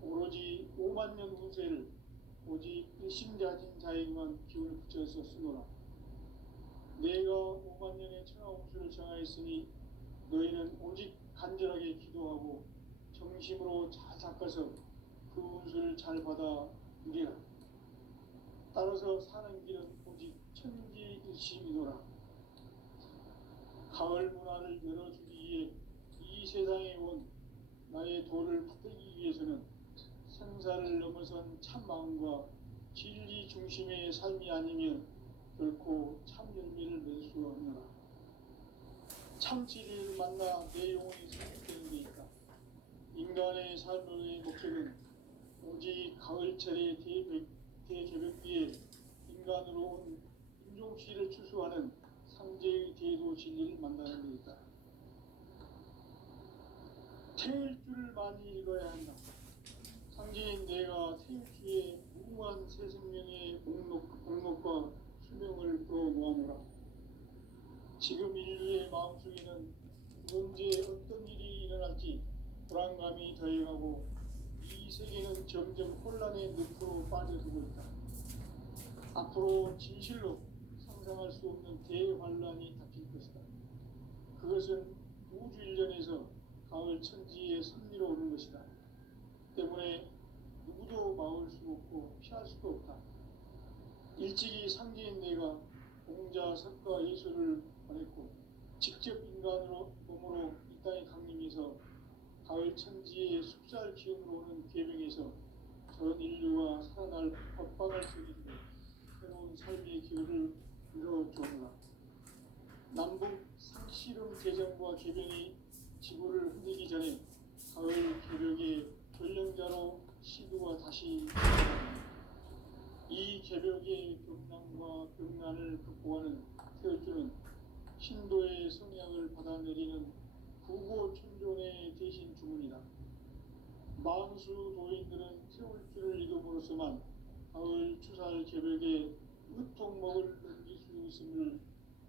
오로지 5만 년 운세를 오직 일심자진 자에게만 기운을 붙여서 쓰노라. 내가 5만 년의 천하 운수를 정하였으니 너희는 오직 간절하게 기도하고 정심으로 잘 닦아서 그 운수를 잘 받아 누리라. 따라서 사는 길은 오직 천지일심이노라. 가을 문화를 열어주기 위해 이 세상에 온 나의 도를 받들기 위해서는 생사를 넘어선 참 마음과 진리 중심의 삶이 아니면 결코 참 열매를 맺을 수 없노라. 참 진리를 만나 내 영혼이 성숙되는 데 있다. 인간의 삶의 목적은 오직 가을철의 대개벽기에 인간으로 온 인종시를 추수하는 상제의 대도 진리를 만나는 데 있다. 태일 줄을 많이 읽어야 한다. 상제인 내가 태일 주에 무궁한 새 생명의 목록 생각과 수명을 불어모아노라. 지금 인류의 마음속에는 언제 어떤 일이 일어날지 불안감이 더해가고 이 세계는 점점 혼란의 늪으로 빠져들고 있다. 앞으로 진실로 상상할 수 없는 대환란이 닥칠 것이다. 그것은 우주 일련에서 가을 천지의 섭리로 오는 것이다. 때문에 누구도 막을 수 없고 피할 수도 없다. 일찍이 상제인 내가 공자, 석가, 예수를 보냈고 직접 인간으로 몸으로 이 땅에 강림해서 가을 천지의 숲살 기운으로 오는 계명에서 전 인류와 살아날 법방을 새기고 새로운 삶의 기회를 이뤄주노라. 남북 상씨름 대전과 개변이 지구를 흔들기 전에 가을 개벽의 전령자로 시두가 다시 이 개벽의 병난과 병난을 극복하는 태어주는 신도의 성약을 받아내리는 구고천존의 대신 주문이다. 만수 도인들은 태울 줄을 이름으로서만 가을 추살 개벽에 으통목을 넘길 수 있음을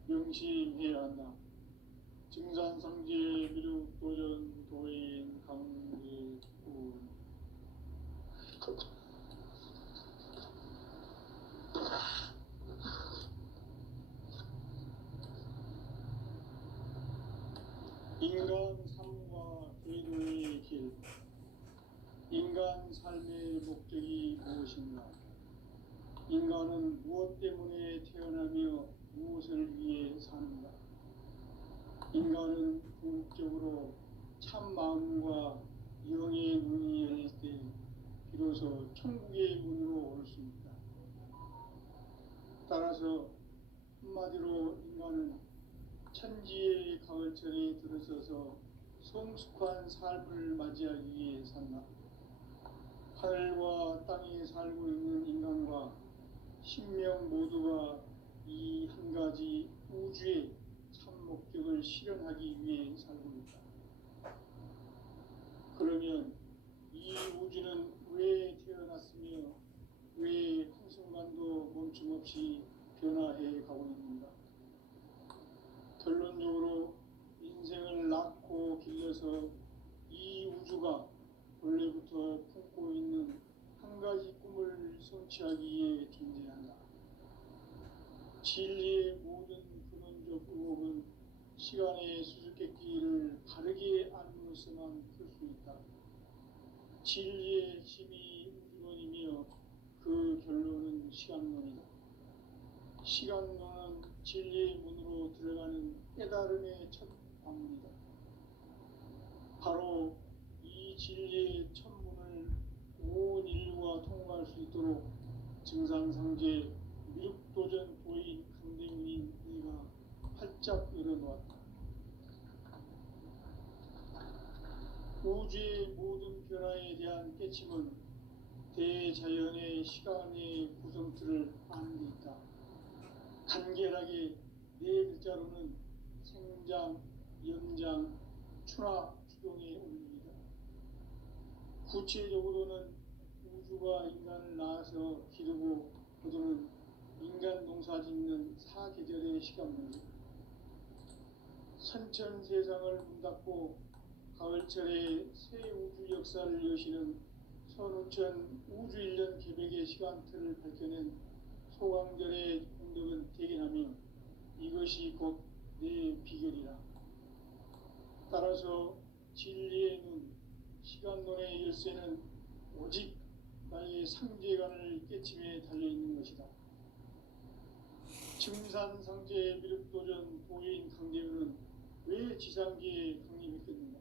명심해야 한다. 증산상제 미륵 도전 도인 강제군 인간 삶과 계도의 길. 인간 삶의 목적이 무엇인가? 인간은 무엇 때문에 태어나며 무엇을 위해 사는가? 인간은 궁극적으로 참 마음과 영의 눈이 열릴 때 비로소 천국의 문으로 올 수 있다. 따라서 한마디로 인간은 천지의 가을철에 들어서서 성숙한 삶을 맞이하기 위해 산다. 하늘과 땅에 살고 있는 인간과 신명 모두가 이 한 가지 우주의 참 목적을 실현하기 위해 살고 있다. 그러면 이 우주는 왜 태어났으며 왜 한순간도 멈춤없이 변화해 가고 있는가? 결론적으로 인생을 낳고 길러서 이 우주가 원래부터 품고 있는 한 가지 꿈을 성취하기 위해 존재한다. 진리의 모든 근원적 의혹은 시간의 수수께끼를 바르게 알므로서만 풀 수 있다. 진리의 핵심이 우주론이며 그 결론은 시간론이다. 시간론은 진리의 문으로 들어가는 깨달음의 첫 방문이다. 바로 이 진리의 첫 문을 온 인류가 통과할 수 있도록 증산상제 미륵도전 도인 강대문인 네가 활짝 열어놓았다. 우주의 모든 변화에 대한 깨침은 대자연의 시간의 구성틀을 아는 데 있다. 간결하게 네 글자로는 생장, 연장, 추나 추동의 원리이다. 구체적으로는 우주가 인간을 낳아서 기르고 거두는 인간 농사 짓는 사계절의 시간문이다. 선천 세상을 문 닫고 가을철에 새 우주 역사를 여시는 선우천 우주 1년 개벽의 시간틀을 밝혀낸 소강절의 공덕은 대견하며 이것이 곧 내 비결이라. 따라서 진리의 눈, 시간론의 열쇠는 오직 나의 상제관을 깨침에 달려있는 것이다. 증산상제 미륵도전 도인 강대문은 왜 지상계에 강림했겠는가?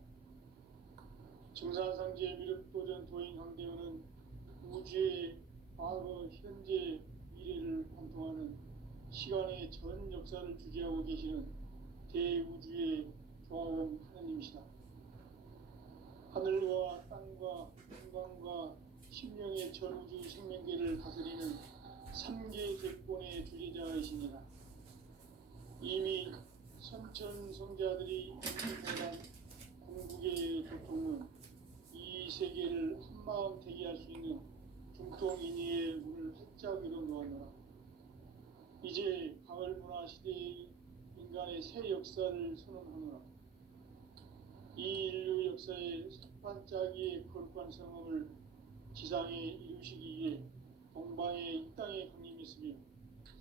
증산상제 미륵도전 도인 강대문은 우주의 과거, 현재, 미래를 관통하는 시간의 전 역사를 주재하고 계시는 대우주의 조화원 하느님이시다. 하늘과 땅과 인간과 신명의 전우주 생명계를 다스리는 3계 객본의 주제자이시니라. 이미 선천성자들이 인지보단 궁극의 교통은 이 세계를 한마음 대기할 수 있는 중통인의의 문을 활짝 열어놓았노라. 이제 가을 문화 시대의 인간의 새 역사를 선언하노라. 이 인류 역사의 첫 반짝이의 거룩한 성험을 지상에 이루시기 위해 동방의 이 땅에 강림했으며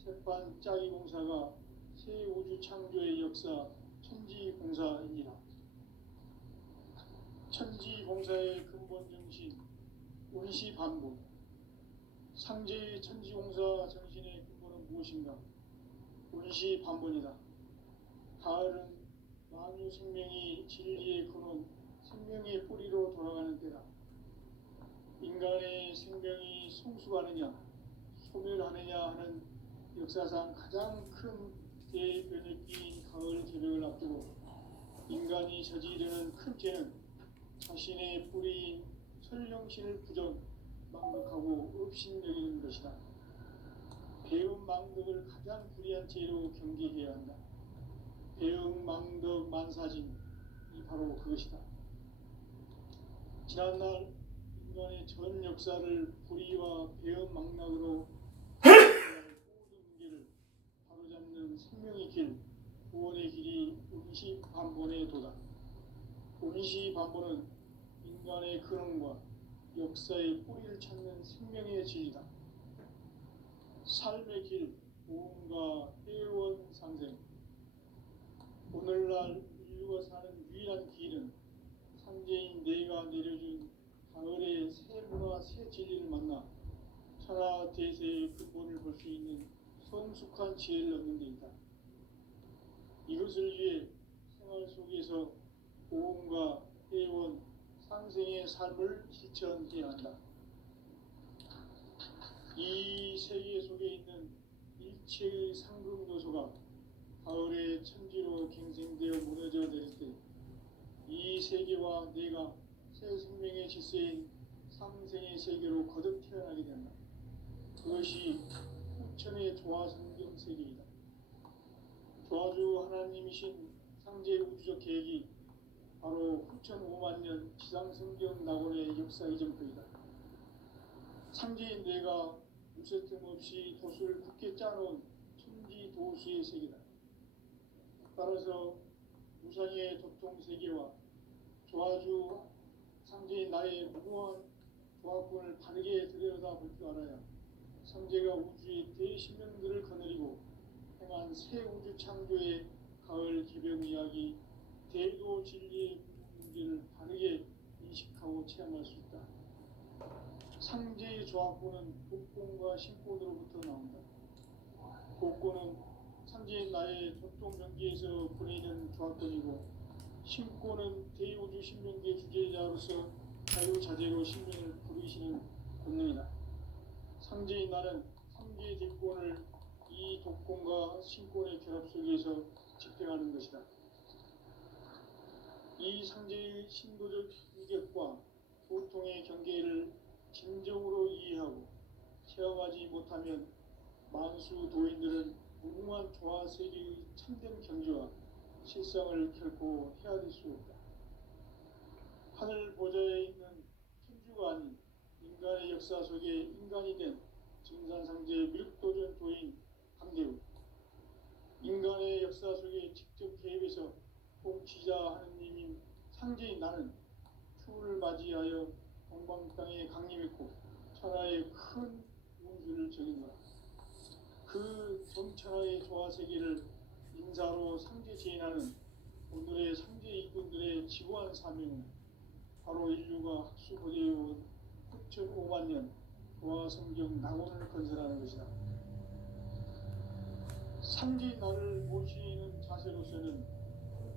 새반짝이 공사가 새 우주 창조의 역사 천지공사입니다. 천지공사의 근본 정신 운시반복. 상제의 천지공사 정신의 근본은 무엇인가? 운시반복이다. 가을은 만유 생명이 진리의 근원, 생명의 뿌리로 돌아가는 때다. 인간의 생명이 성숙하느냐, 소멸하느냐 하는 역사상 가장 큰 대변혁기인 가을 개벽을 앞두고 인간이 저지르는 큰 죄는 자신의 뿌리인 설령신을 부정, 망덕하고 업신여기는 것이다. 배음 망덕을 가장 불의한 죄로 경계해야 한다. 배음 망덕 만사진이 바로 그것이다. 지난날 인간의 전 역사를 불의와 배음 망락으로 모든 문제를 바로잡는 생명의 길, 구원의 길이 운시반본의 도다. 운시반본은 인간의 근원과 역사의 뿌리를 찾는 생명의 진리다. 삶의 길, 보험과 회원 상생. 오늘날 인류가 사는 유일한 길은 상제인 내가 내려준 가을의 새 문화, 새 진리를 만나 천하 대세의 근본을 볼 수 있는 성숙한 지혜를 얻는 데 있다. 이것을 위해 생활 속에서 보험과 회원, 상생의 삶을 실천해야 한다. 이 세계 속에 있는 일체의 상급 요소가 가을의 천지로 갱생되어 무너져 내릴 때 이 세계와 내가 새 생명의 질서인 상생의 세계로 거듭 태어나게 된다. 그것이 후천의 조화성경 세계이다. 조화주 하나님이신 상제 우주적 계획이 바로 후천 5만 년 지상성경 낙원의 역사 이전표이다. 상제인 내가 무쇠 틈 없이 돛을 굳게 짜놓은 천지 도수의 세계다. 따라서 무상의 도통 세계와 조화주 상제인 나의 무궁한 조화권을 바르게 들여다볼 줄 알아야 상제가 우주의 대신명들을 거느리고 행한 새 우주 창조의 가을 기병 이야기, 대도 진리의 문제를 바르게 인식하고 체험할 수 있다. 상제의 조화권은 복권과 신권으로부터 나온다. 복권은 상제인 나의 도통 경계에서 보내는 조화권이고 신권은 대우주 신명계 주제자로서 자유자재로 신명을 부르시는 권능이다. 상제인 나는 상제의 대권을 이 독권과 신권의 결합 속에서 집행하는 것이다. 이 상제의 신도적 위격과 보통의 경계를 진정으로 이해하고 체험하지 못하면 만수 도인들은 무궁한 조화 세계의 참된 경지와 실상을 결코 헤아릴 수 없다. 하늘 보좌에 있는 천주가 아닌 인간의 역사 속에 인간이 된 증산상제의 밀도전 도인 강대우, 인간의 역사 속에 직접 개입해서 통치자 하느님인 상제인 나는 추를 맞이하여 동방 땅에 강림했고 천하의 큰 운수를 정인노라. 그 정천하의 조화세계를 인사로 상제 제인하는 오늘의 상제 일꾼들의 지구한 사명은 바로 인류가 학수고대해온 후천 5만 년 조화성경 낙원을 건설하는 것이다. 상제 나를 모시는 자세로서는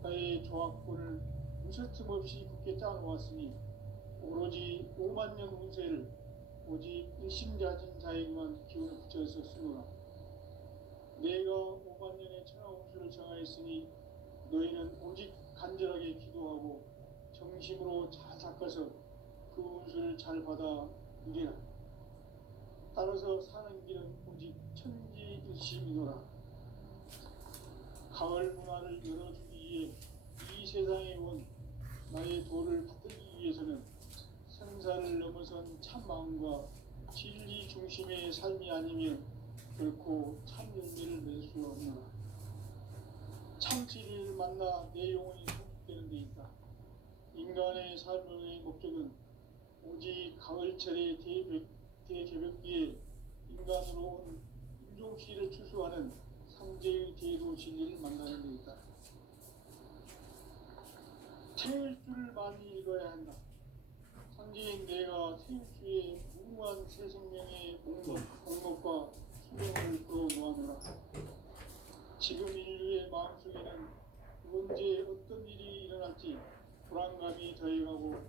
나의 조화권을 무쇠틈 없이 굳게 짜놓았으니 오로지 5만 년 운세를 오직 일심자진 자에게만 기운을 붙여서 쓰노라. 내가 5만 년의 천하 운수를 정하였으니 너희는 오직 간절하게 기도하고 정심으로 잘 닦아서 그 운수를 잘 받아 누리라. 따라서 사는 길은 오직 천지일심이노라. 가을 문화를 열어주기 위해 이 세상에 온 나의 도를 받들기 위해서는 생사를 넘어선 참 마음과 진리 중심의 삶이 아니면 결코 참 열매를 맺을 수 없노라. 참 진리를 만나 내 영혼이 회복되는 데 있다. 인간의 삶의 목적은 오직 가을철의 대개벽기에 인간으로 온 인종씨를 추수하는 상제의 대도 진리를 만나는 데 있다. 태울 줄을 많이 읽어야 한다. 상제인 내가 태울주의 무궁한 새 생명의 목록과 수명을 끌어모아노라. 지금 인류의 마음속에는 언제 어떤 일이 일어날지 불안감이 더해가고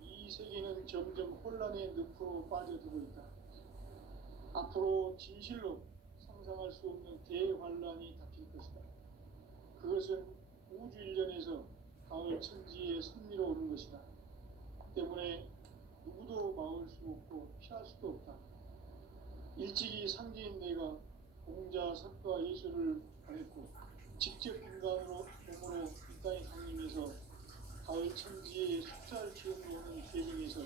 이 세계는 점점 혼란의 늪으로 빠져들고 있다. 앞으로 진실로 상상할 수 없는 대환란이 닥칠 것이다. 그것은 우주 일련에서 가을 천지의 섭리로 오는 것이다. 때문에 누구도 막을 수 없고 피할 수도 없다. 일찍이 상제인 내가 공자, 석가, 예수를 보냈고 직접 인간으로 몸으로 이 땅에 강림해서 가을 천지의 숫자를 키워놓는 계정에서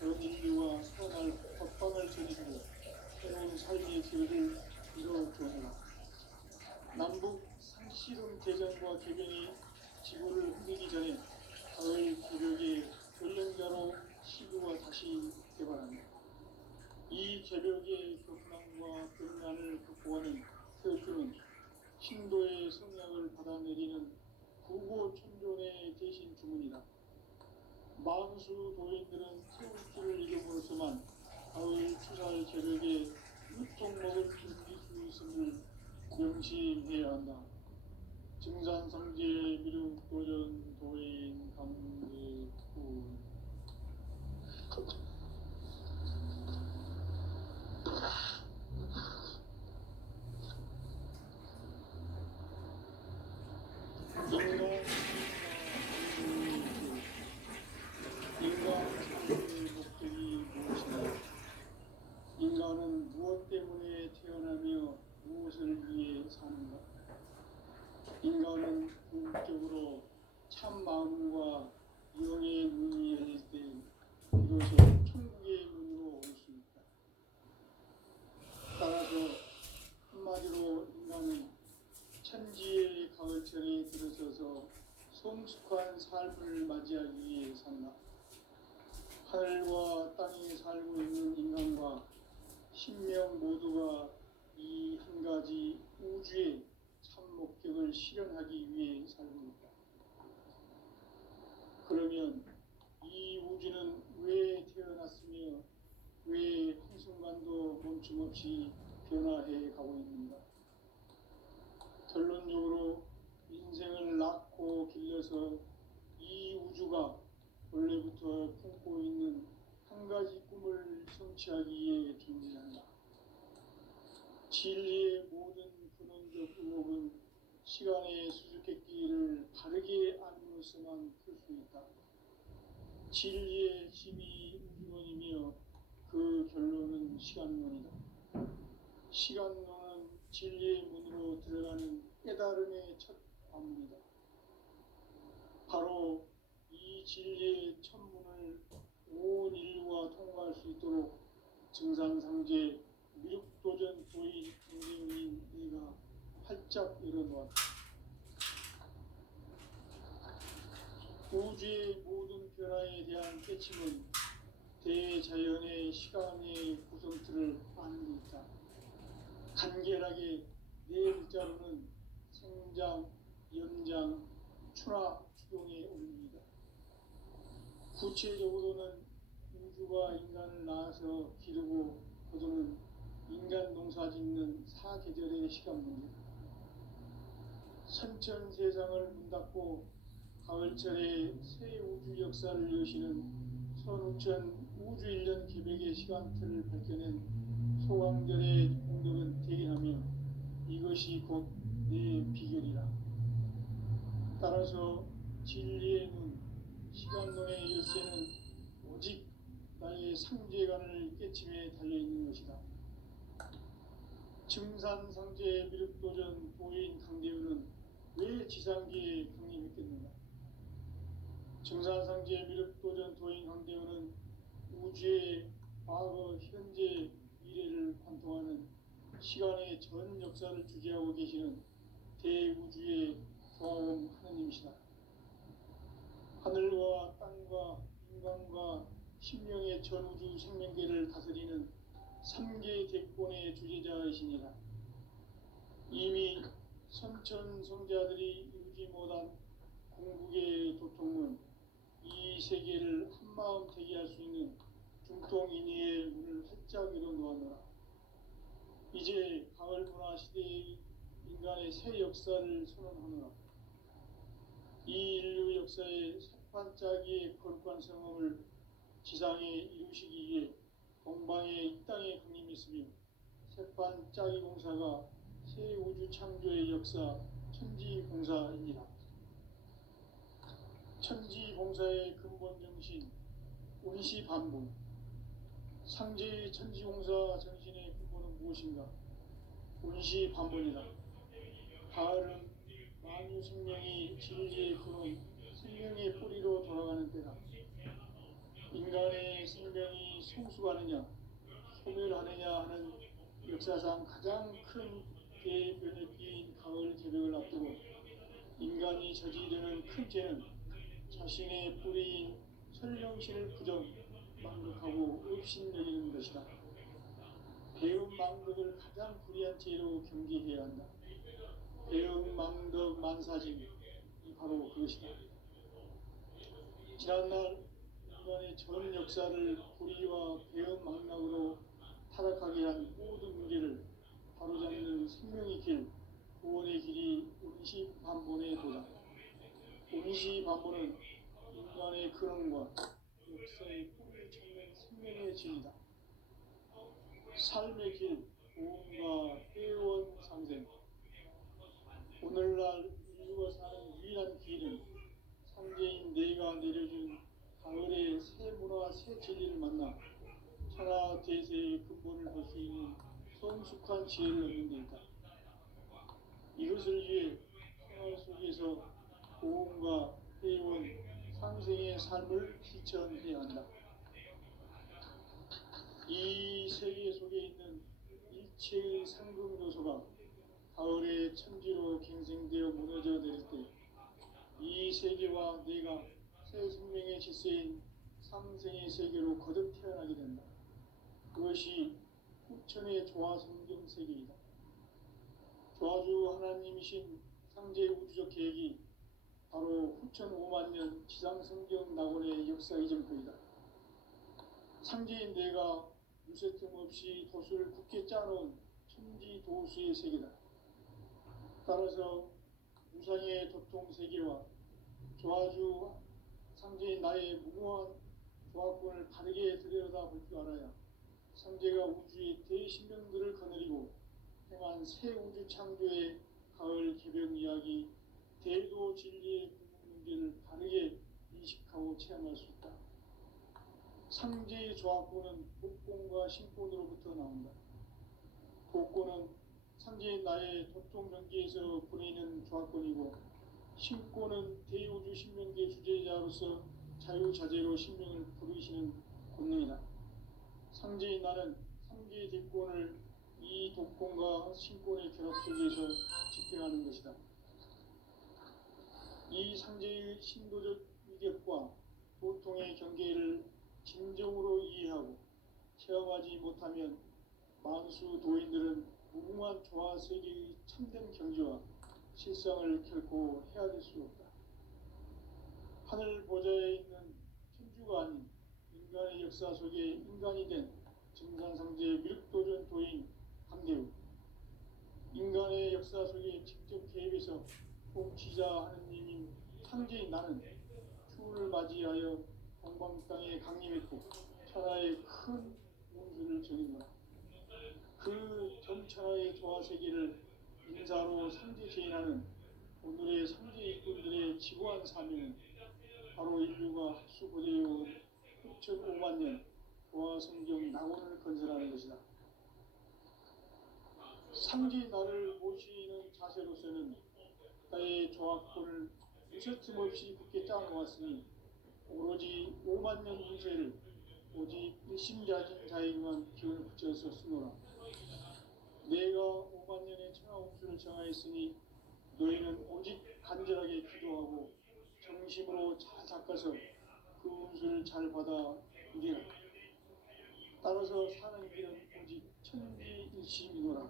전 인류와 선할 법방을 전해주고 새로운 삶의 길을 이뤄주어라. 남북 상씨름 대전과 개변이 지구를 흔들기 전에 가을 개벽의 전령자로 시구가 다시 개발한다. 이 개벽의 교훈과 변난을 극복하는 태극주는 신도의 성약을 받아내리는 구고천존의 대신 주문이다. 만수 도인들은 태울주를 이름으로서만 가을 추살 개벽에 유통목을 즐길 수 있음을 명심해야 한다. 증산상제 미륵도전 도인 강대군 인간 삶의 목적이 무엇이냐? 인간은 무엇 때문에 태어나며 무엇을 위해 사는가? 인간은 궁극적으로 참 마음과 영의 문이 열릴 때 비로소 천국의 문으로 올 수 있다. 따라서 한마디로 인간은 천지의 가을철에 들어서서 성숙한 삶을 맞이하기 위해 산다. 하늘과 땅에 살고 있는 인간과 신명 모두가 이 한 가지 우주의 참 목적을 실현하기 위해 살고 있다. 그러면 이 우주는 왜 태어났으며 왜 한순간도 멈춤없이 변화해 가고 있는가? 결론적으로 인생을 낳고 길러서 이 우주가 원래부터 품고 있는 한 가지 꿈을 성취하기 위해 존재한다. 진리의 모든 근원적 의혹은 시간의 수수께끼를 바르게 알므로서만 풀 수 있다. 진리의 힘이 우주론이며 그 결론은 시간론이다. 시간론은 진리의 문으로 들어가는 깨달음의 첫 관문이다. 바로 이 진리의 천문을 온 인류가 통과할 수 있도록 증산상제 미륵도전 도인 강대훈인 네가 활짝 열어놓았다. 우주의 모든 변화에 대한 깨침은 대자연의 시간의 구성틀을 아는 데 있다. 간결하게 네 글자로는 생장, 연장, 추나 추동에 올립니다. 구체적으로는 우주가 인간을 낳아서 기르고 거두는 인간 농사 짓는 사계절의 시간 문제, 선천 세상을 문 닫고 가을철에 새 우주 역사를 여시는 선우천 우주 1년 기백의 시간틀을 밝혀낸 소강절의 공덕은 대견하며 이것이 곧 내 비결이라. 따라서 진리의 눈, 시간론의 열쇠는 오직 나의 상제관을 깨침에 달려있는 것이다. 증산상제 미륵도전 도인 강대훈은 왜 지상기에 강림했겠는가? 증산상제 미륵도전 도인 강대훈은 우주의 과거, 현재, 미래를 관통하는 시간의 전 역사를 주재하고 계시는 대우주의 조화원 하느님이시다. 하늘과 땅과 인간과 신명의 전우주 생명계를 다스리는 삼계 대권의 주재자이십니다. 이미 선천성자들이 이루지 못한 궁극의 도통은 이 세계를 한마음 되게 할 수 있는 중통인의의 문을 활짝 열어놓았노라. 이제 가을 문화 시대의 인간의 새 역사를 선언하노라. 이 인류 역사의 새반짝이의 거룩한 성험을 지상에 이루시기 위해 동방의 이 땅에 강림했으며 새반짝이 공사가 새 우주 창조의 역사 천지봉사입니다. 천지봉사의 근본 정신 운시반본. 상제의 천지봉사 정신의 근본은 무엇인가? 운시반본이다. 가을은 만유 생명이 진리의 근원, 생명의 뿌리로 돌아가는 때다. 인간의 생명이 성숙하느냐, 소멸하느냐 하는 역사상 가장 큰 대변혁기인 가을 개벽을 앞두고 인간이 저지르는 큰 죄는 자신의 뿌리인 설명신을 부정, 망극하고 업신여기는 것이다. 배움 망덕을 가장 불의한 죄로 경계해야 한다. 배움 망덕 만사징이 바로 그것이다. 지난날 인간의 전 역사를 불의와 배움 망락으로 타락하게 한 모든 문제를 바로잡는 생명의 길, 구원의 길이 운시반본의 도다. 운시반본은 인간의 근원과 역사의 뿌리를 찾는 생명의 진이다. 삶의 길, 고음과 회원 상생. 오늘날 인류가 사는 유일한 길은 상제인 내가 내려준 가을의 새 문화, 새 진리를 만나 천하 대세의 근본을 볼 수 있는 성숙한 지혜를 얻는 데 있다. 이것을 위해 생활 속에서 고음과 회원, 상생의 삶을 실천해야 한다. 이 세계 속에 있는 일체의 상금 요소가 가을의 천지로 갱생되어 무너져 내릴 때 이 세계와 내가 새 생명의 질서인 상생의 세계로 거듭 태어나게 된다. 그것이 후천의 조화 성경 세계이다. 조화주 하나님이신 상제 우주적 계획이 바로 후천 5만 년 지상 성경 낙원의 역사 이전표이다. 상제인 내가 유세틈 없이 도수를 굳게 짜놓은 천지 도수의 세계다. 따라서 무상의 도통 세계와 조화주 상제인 나의 무모한 조화권을 바르게 들여다볼 줄 알아야 상제가 우주의 대신명들을 거느리고 행한 새 우주 창조의 가을 개벽 이야기, 대도 진리의 궁극 문제를 바르게 인식하고 체험할 수 있다. 상제의 조화권은 복권과 신권으로부터 나온다. 복권은 상제인 나의 도통 경계에서 보내는 조화권이고, 신권은 대우주 신명계 주제자로서 자유자재로 신명을 부르시는 권능이다. 상제인 나는 상제의 대권을 이 독권과 신권의 결합 속에서 집행하는 것이다. 이 상제의 신도적 위력과 도통의 경계를 진정으로 이해하고 체험하지 못하면 만수 도인들은 무궁한 조화 세계의 참된 경지와 실상을 결코 헤아릴 수 없다. 하늘 보좌에 있는 천주가 아닌 인간의 역사 속에 인간이 된 증산상제 미륵도전 도인 강대우, 인간의 역사 속에 직접 개입해서 통치자 하느님인 상제인 나는 추후를 맞이하여 동방 땅에 강림했고 천하의 큰 운수를 전인다. 그 전천하의 조화 세계를 인사로 상제 제인하는 오늘의 상제 일꾼들의 지고한 사명은 바로 인류가 합수고대해온 후천 5만 년 조화 성경 낙원을 건설하는 것이다. 상제 나를 모시는 자세로서는 나의 조화권을 유세틈 없이 굳게 짜놓았으니 오로지 5만 년 운세를 오직 일심자진 자에게만 기운을 붙여서 쓰노라. 내가 5만 년의 천하운수를 정하였으니 너희는 오직 간절하게 기도하고 정심으로 잘 닦아서 그 운수를 잘 받아 누리라. 따라서 사는 길은 오직 천지일심이노라.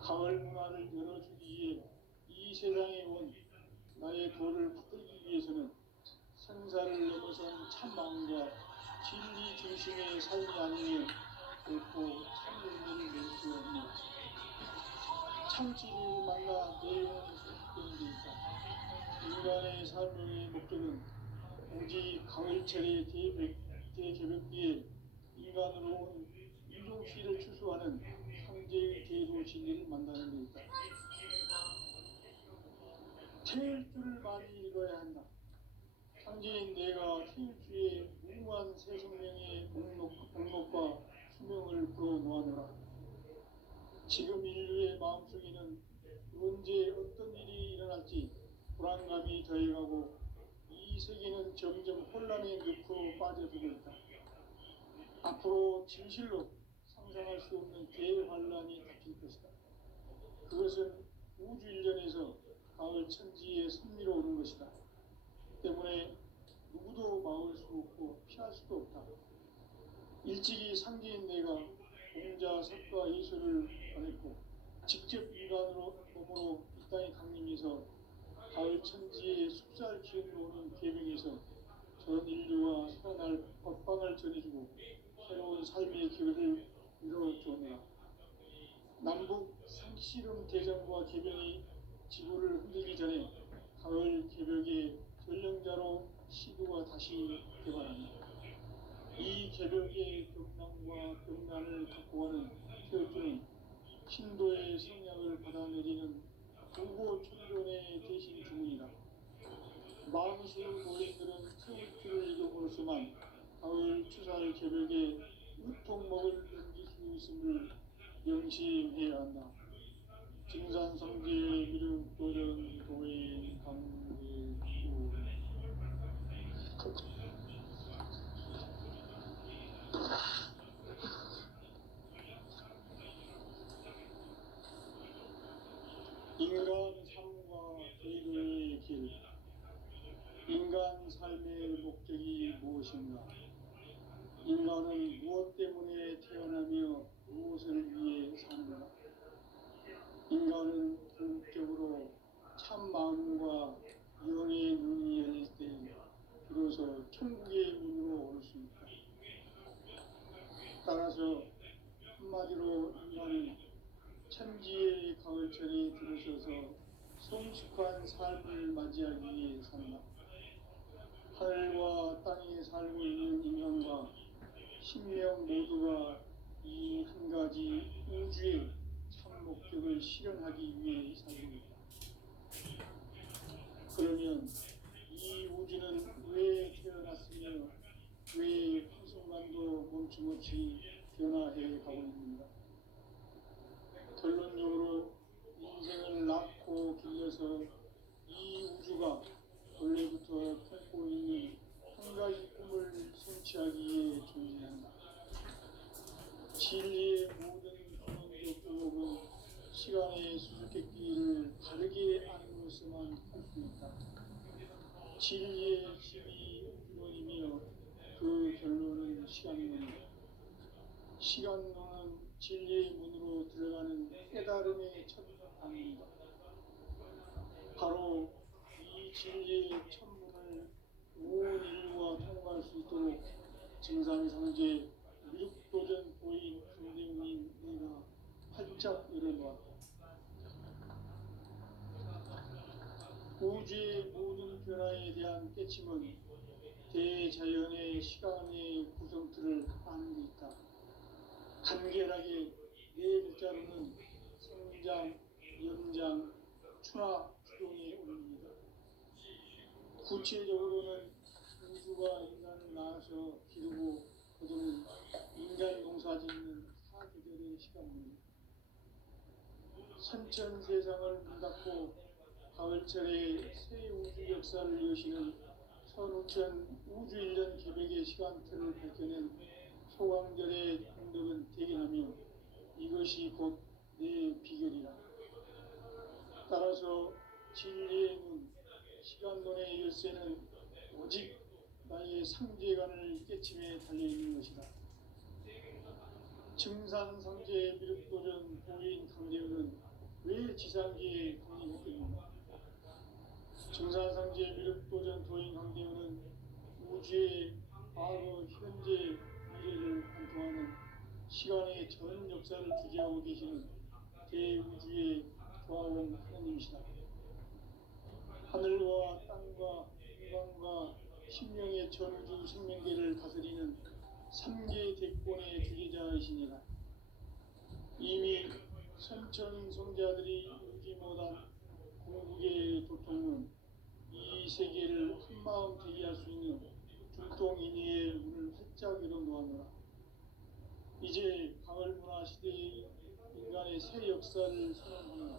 가을 문화를 열어주기 위해 이 세상에 온 나의 도를 붙들기 위해서는 생사를 넘어선 참 마음과 진리 중심의 삶이 아니면 결코 참 용기를 낼 수 없는 참 진리를 만나 내 영혼이 소식되는 데 있다. 인간의 삶의 목적은 오직 가을철의 대개벽기에 인간으로 온 인종시를 추수하는 상제의 대도 진리를 만나는 데 있다. 태일주를 많이 읽어야 한다. 상제인 내가 태일주의 무궁한 새 생명의 목록과 수명을 불어놓아노라. 지금 인류의 마음속에는 언제 어떤 일이 일어날지 불안감이 더해가고 이 세계는 점점 혼란의 늪으로 빠져들고 있다. 앞으로 진실로 상상할 수 없는 대환란이 닥칠 것이다. 그것은 우주 일전에서 가을 천지의 섭리로 오는 것이다. 때문에 누구도 막을 수 없고 피할 수도 없다. 일찍이 상제인 내가 공자, 석가, 예수를 보냈고 직접 인간으로 몸으로 이 땅에 강림해서 가을 천지의 숲살 기운으로 오는 계명에서 전 인류와 살아날 법방을 전해주고 새로운 삶의 길을 이뤄주었노라. 남북 상씨름 대전과 개병이 지구를 흔들기 전에 가을 개벽의 전령자로 시도가 다시 개발한다. 이 개벽의 경랑과 경란을 갖고 가는 태울주는 신도의 성약을 받아내리는 불고 천존의 대신 주문이다. 마음술 노인들은 태울주를 읽어보로서만 가을 추살 개벽에 으통먹을 넘길 수 있음을 명심해야 한다. 증산성지의 미륵 도전 도인 강대수 인간 삶과 대도의 길. 인간 삶의 목적이 무엇인가? 인간은 무엇 때문에 태어나며 무엇을 위해 사는가? 인간은 궁극적으로 참 마음과 영의 눈이 열릴 때 비로소 천국의 문으로 올 수 있다. 따라서 한마디로 인간은 천지의 가을철에 들어서서 성숙한 삶을 맞이하기 위해 산다. 하늘과 땅에 살고 있는 인간과 신명 모두가 이 한 가지 우주의 참 목적을 실현하기 위해 살고 있다. 그러면 이 우주는 왜 태어났으며 왜 한순간도 멈춤없이 변화해 가고 있는가? 결론적으로 인생을 낳고 길러서 이 우주가 원래부터 품고 있는 한 가지 꿈을 성취하기 위해 존재한다. 진리의 모든 근원적 의혹은 시간의 수수께끼를 다르게 아는 것에만 할 수 있다. 진리의 힘이 우주론이며 그 결론은 시간론이다. 시간론은 진리의 문으로 들어가는 깨달음의 첫 단계이다. 바로 이 진리의 천문을 온 인류가 통과할 수 있도록 증산성제 미륵도전 보인 강대웅인 내가 활짝 열어놓았다. 우주의 모든 변화에 대한 깨침은 대자연의 시간의 구성틀을 아는 데 있다. 간결하게 네 글자로는 성장, 연장, 추나 추동의 원리이다. 구체적으로는 우주가 인간을 낳아서 기르고 거두는 인간 농사 짓는 사계절의 시간입니다. 선천 세상을 문 닫고 가을철에 새 우주 역사를 여시는 선우천 우주 1년 개벽의 시간틀을 밝혀낸 소강절의 공덕은 대견하며 이것이 그것이 곧 내 비결이라. 따라서 진리의 눈, 시간론의 열쇠는 오직 나의 상제관을 깨침에 달려있는 것이다. 증산상제 미륵도전 도인 강대우는 왜 지상계에 강림했겠는가? 증산상제 미륵도전 도인 강대우는 우주의 과거, 현재, 미래를 관통하는 시간의 전 역사를 주재하고 계시는 대우주의 조화원 하나님이시다. 하늘과 땅과 인간과 신명의 전우주 생명계를 다스리는 삼계 대권의 주제자이시니라. 이미 선천 성자들이 이루지 못한 궁극의 도통은 이 세계를 한마음 되게 할 수 있는 중통인의의 문을 활짝 열어놓았노라. 이제 가을 문화 시대의 인간의 새 역사를 선언하노라.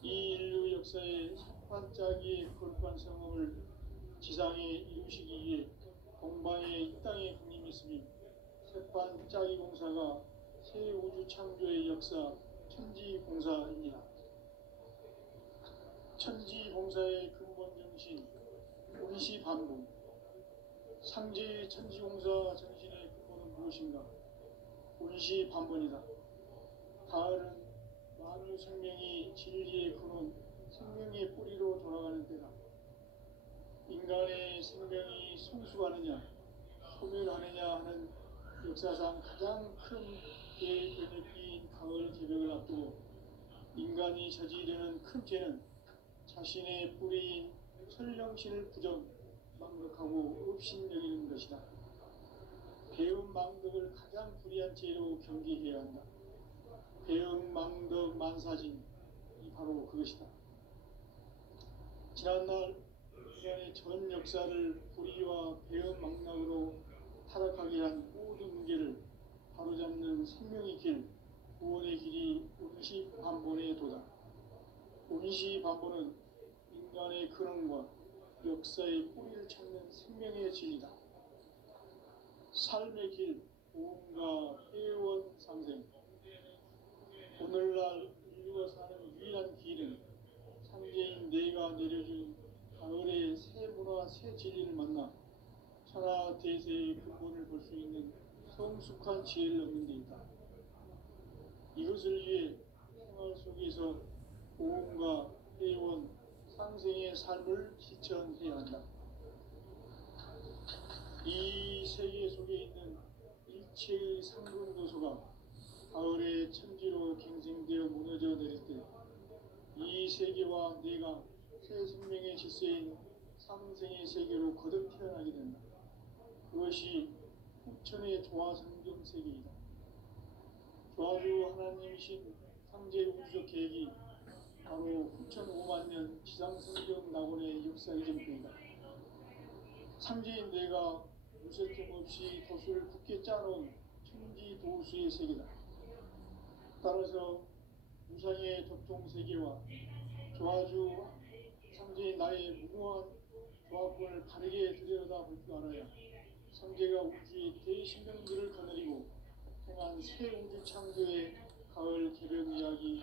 이 인류 역사의 첫 반짝이의 거룩한 성험을 지상에 이루시기 위해 동방의 이 땅에 강림했으니 새반짝이 공사가 새 우주 창조의 역사 천지공사입니다. 천지공사의 근본 정신 원시반복. 상제의 천지공사 정신의 근본은 무엇인가? 원시반본이다. 가을은 만유 생명이 진리의 근원, 생명의 뿌리로 돌아가는 때다. 인간의 생명이 성숙하느냐, 소멸하느냐 하는 역사상 가장 큰 대변혁기인 가을 개벽을 앞두고 인간이 저지르는 큰 죄는 자신의 뿌리인 설령신을 부정, 망각하고 업신여기는 것이다. 배움 망덕을 가장 불의한 죄로 경계해야 한다. 배움 망덕 만사진이 바로 그것이다. 지난날 인간의 전 역사를 불의와 배움 망락으로 타락하게 한 모든 문제를 바로잡는 생명의 길, 구원의 길이 원시반본의 도다. 원시반본은 인간의 근원과 역사의 뿌리를 찾는 생명의 진리다. 삶의 길, 보험과 회원 상생. 오늘날 인류가 사는 유일한 길은 상제인 내가 내려준 가을의 새 문화, 새 진리를 만나 천하 대세의 근본을 볼 수 있는 성숙한 지혜를 얻는 데 있다. 이것을 위해 생활 속에서 보험과 회원, 상생의 삶을 실천해야 한다. 이 세계 속에 있는 일체의 상근도소가 가을의 천지로 갱생되어 무너져 내릴 때 이 세계와 내가 새 생명의 질서인 상생의 세계로 거듭 태어나게 된다. 그것이 후천의 조화성경 세계이다. 조화주 하나님이신 상제 우주적 계획이 바로 후천 5만 년 지상성경 낙원의 역사 이전편이다. 상제인 내가 무쇠점 없이 돛을 굳게 짜놓은 천지도수의 세계다. 따라서 무상의 접종세계와 조화주 상제인 나의 무궁한 조화권을 바르게 들여다볼 줄 알아야 상제가 우주의 대신명들을 거느리고 행한 새 우주 창조의 가을 개벽 이야기,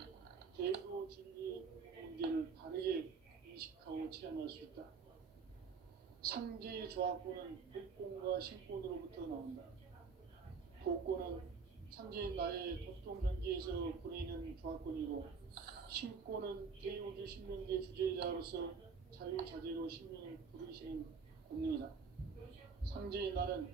대도 진리의 문제를 바르게 인식하고 체험할 수 있다. 상제의 조화권은 복권과 신권으로부터 나온다. 복권은 상제인 나의 도통경기에서 부리는 조화권이고, 신권은 대우주 신명계 주제자로서 자유자재로 신명을 부르시는 권능이다. 상제인 나는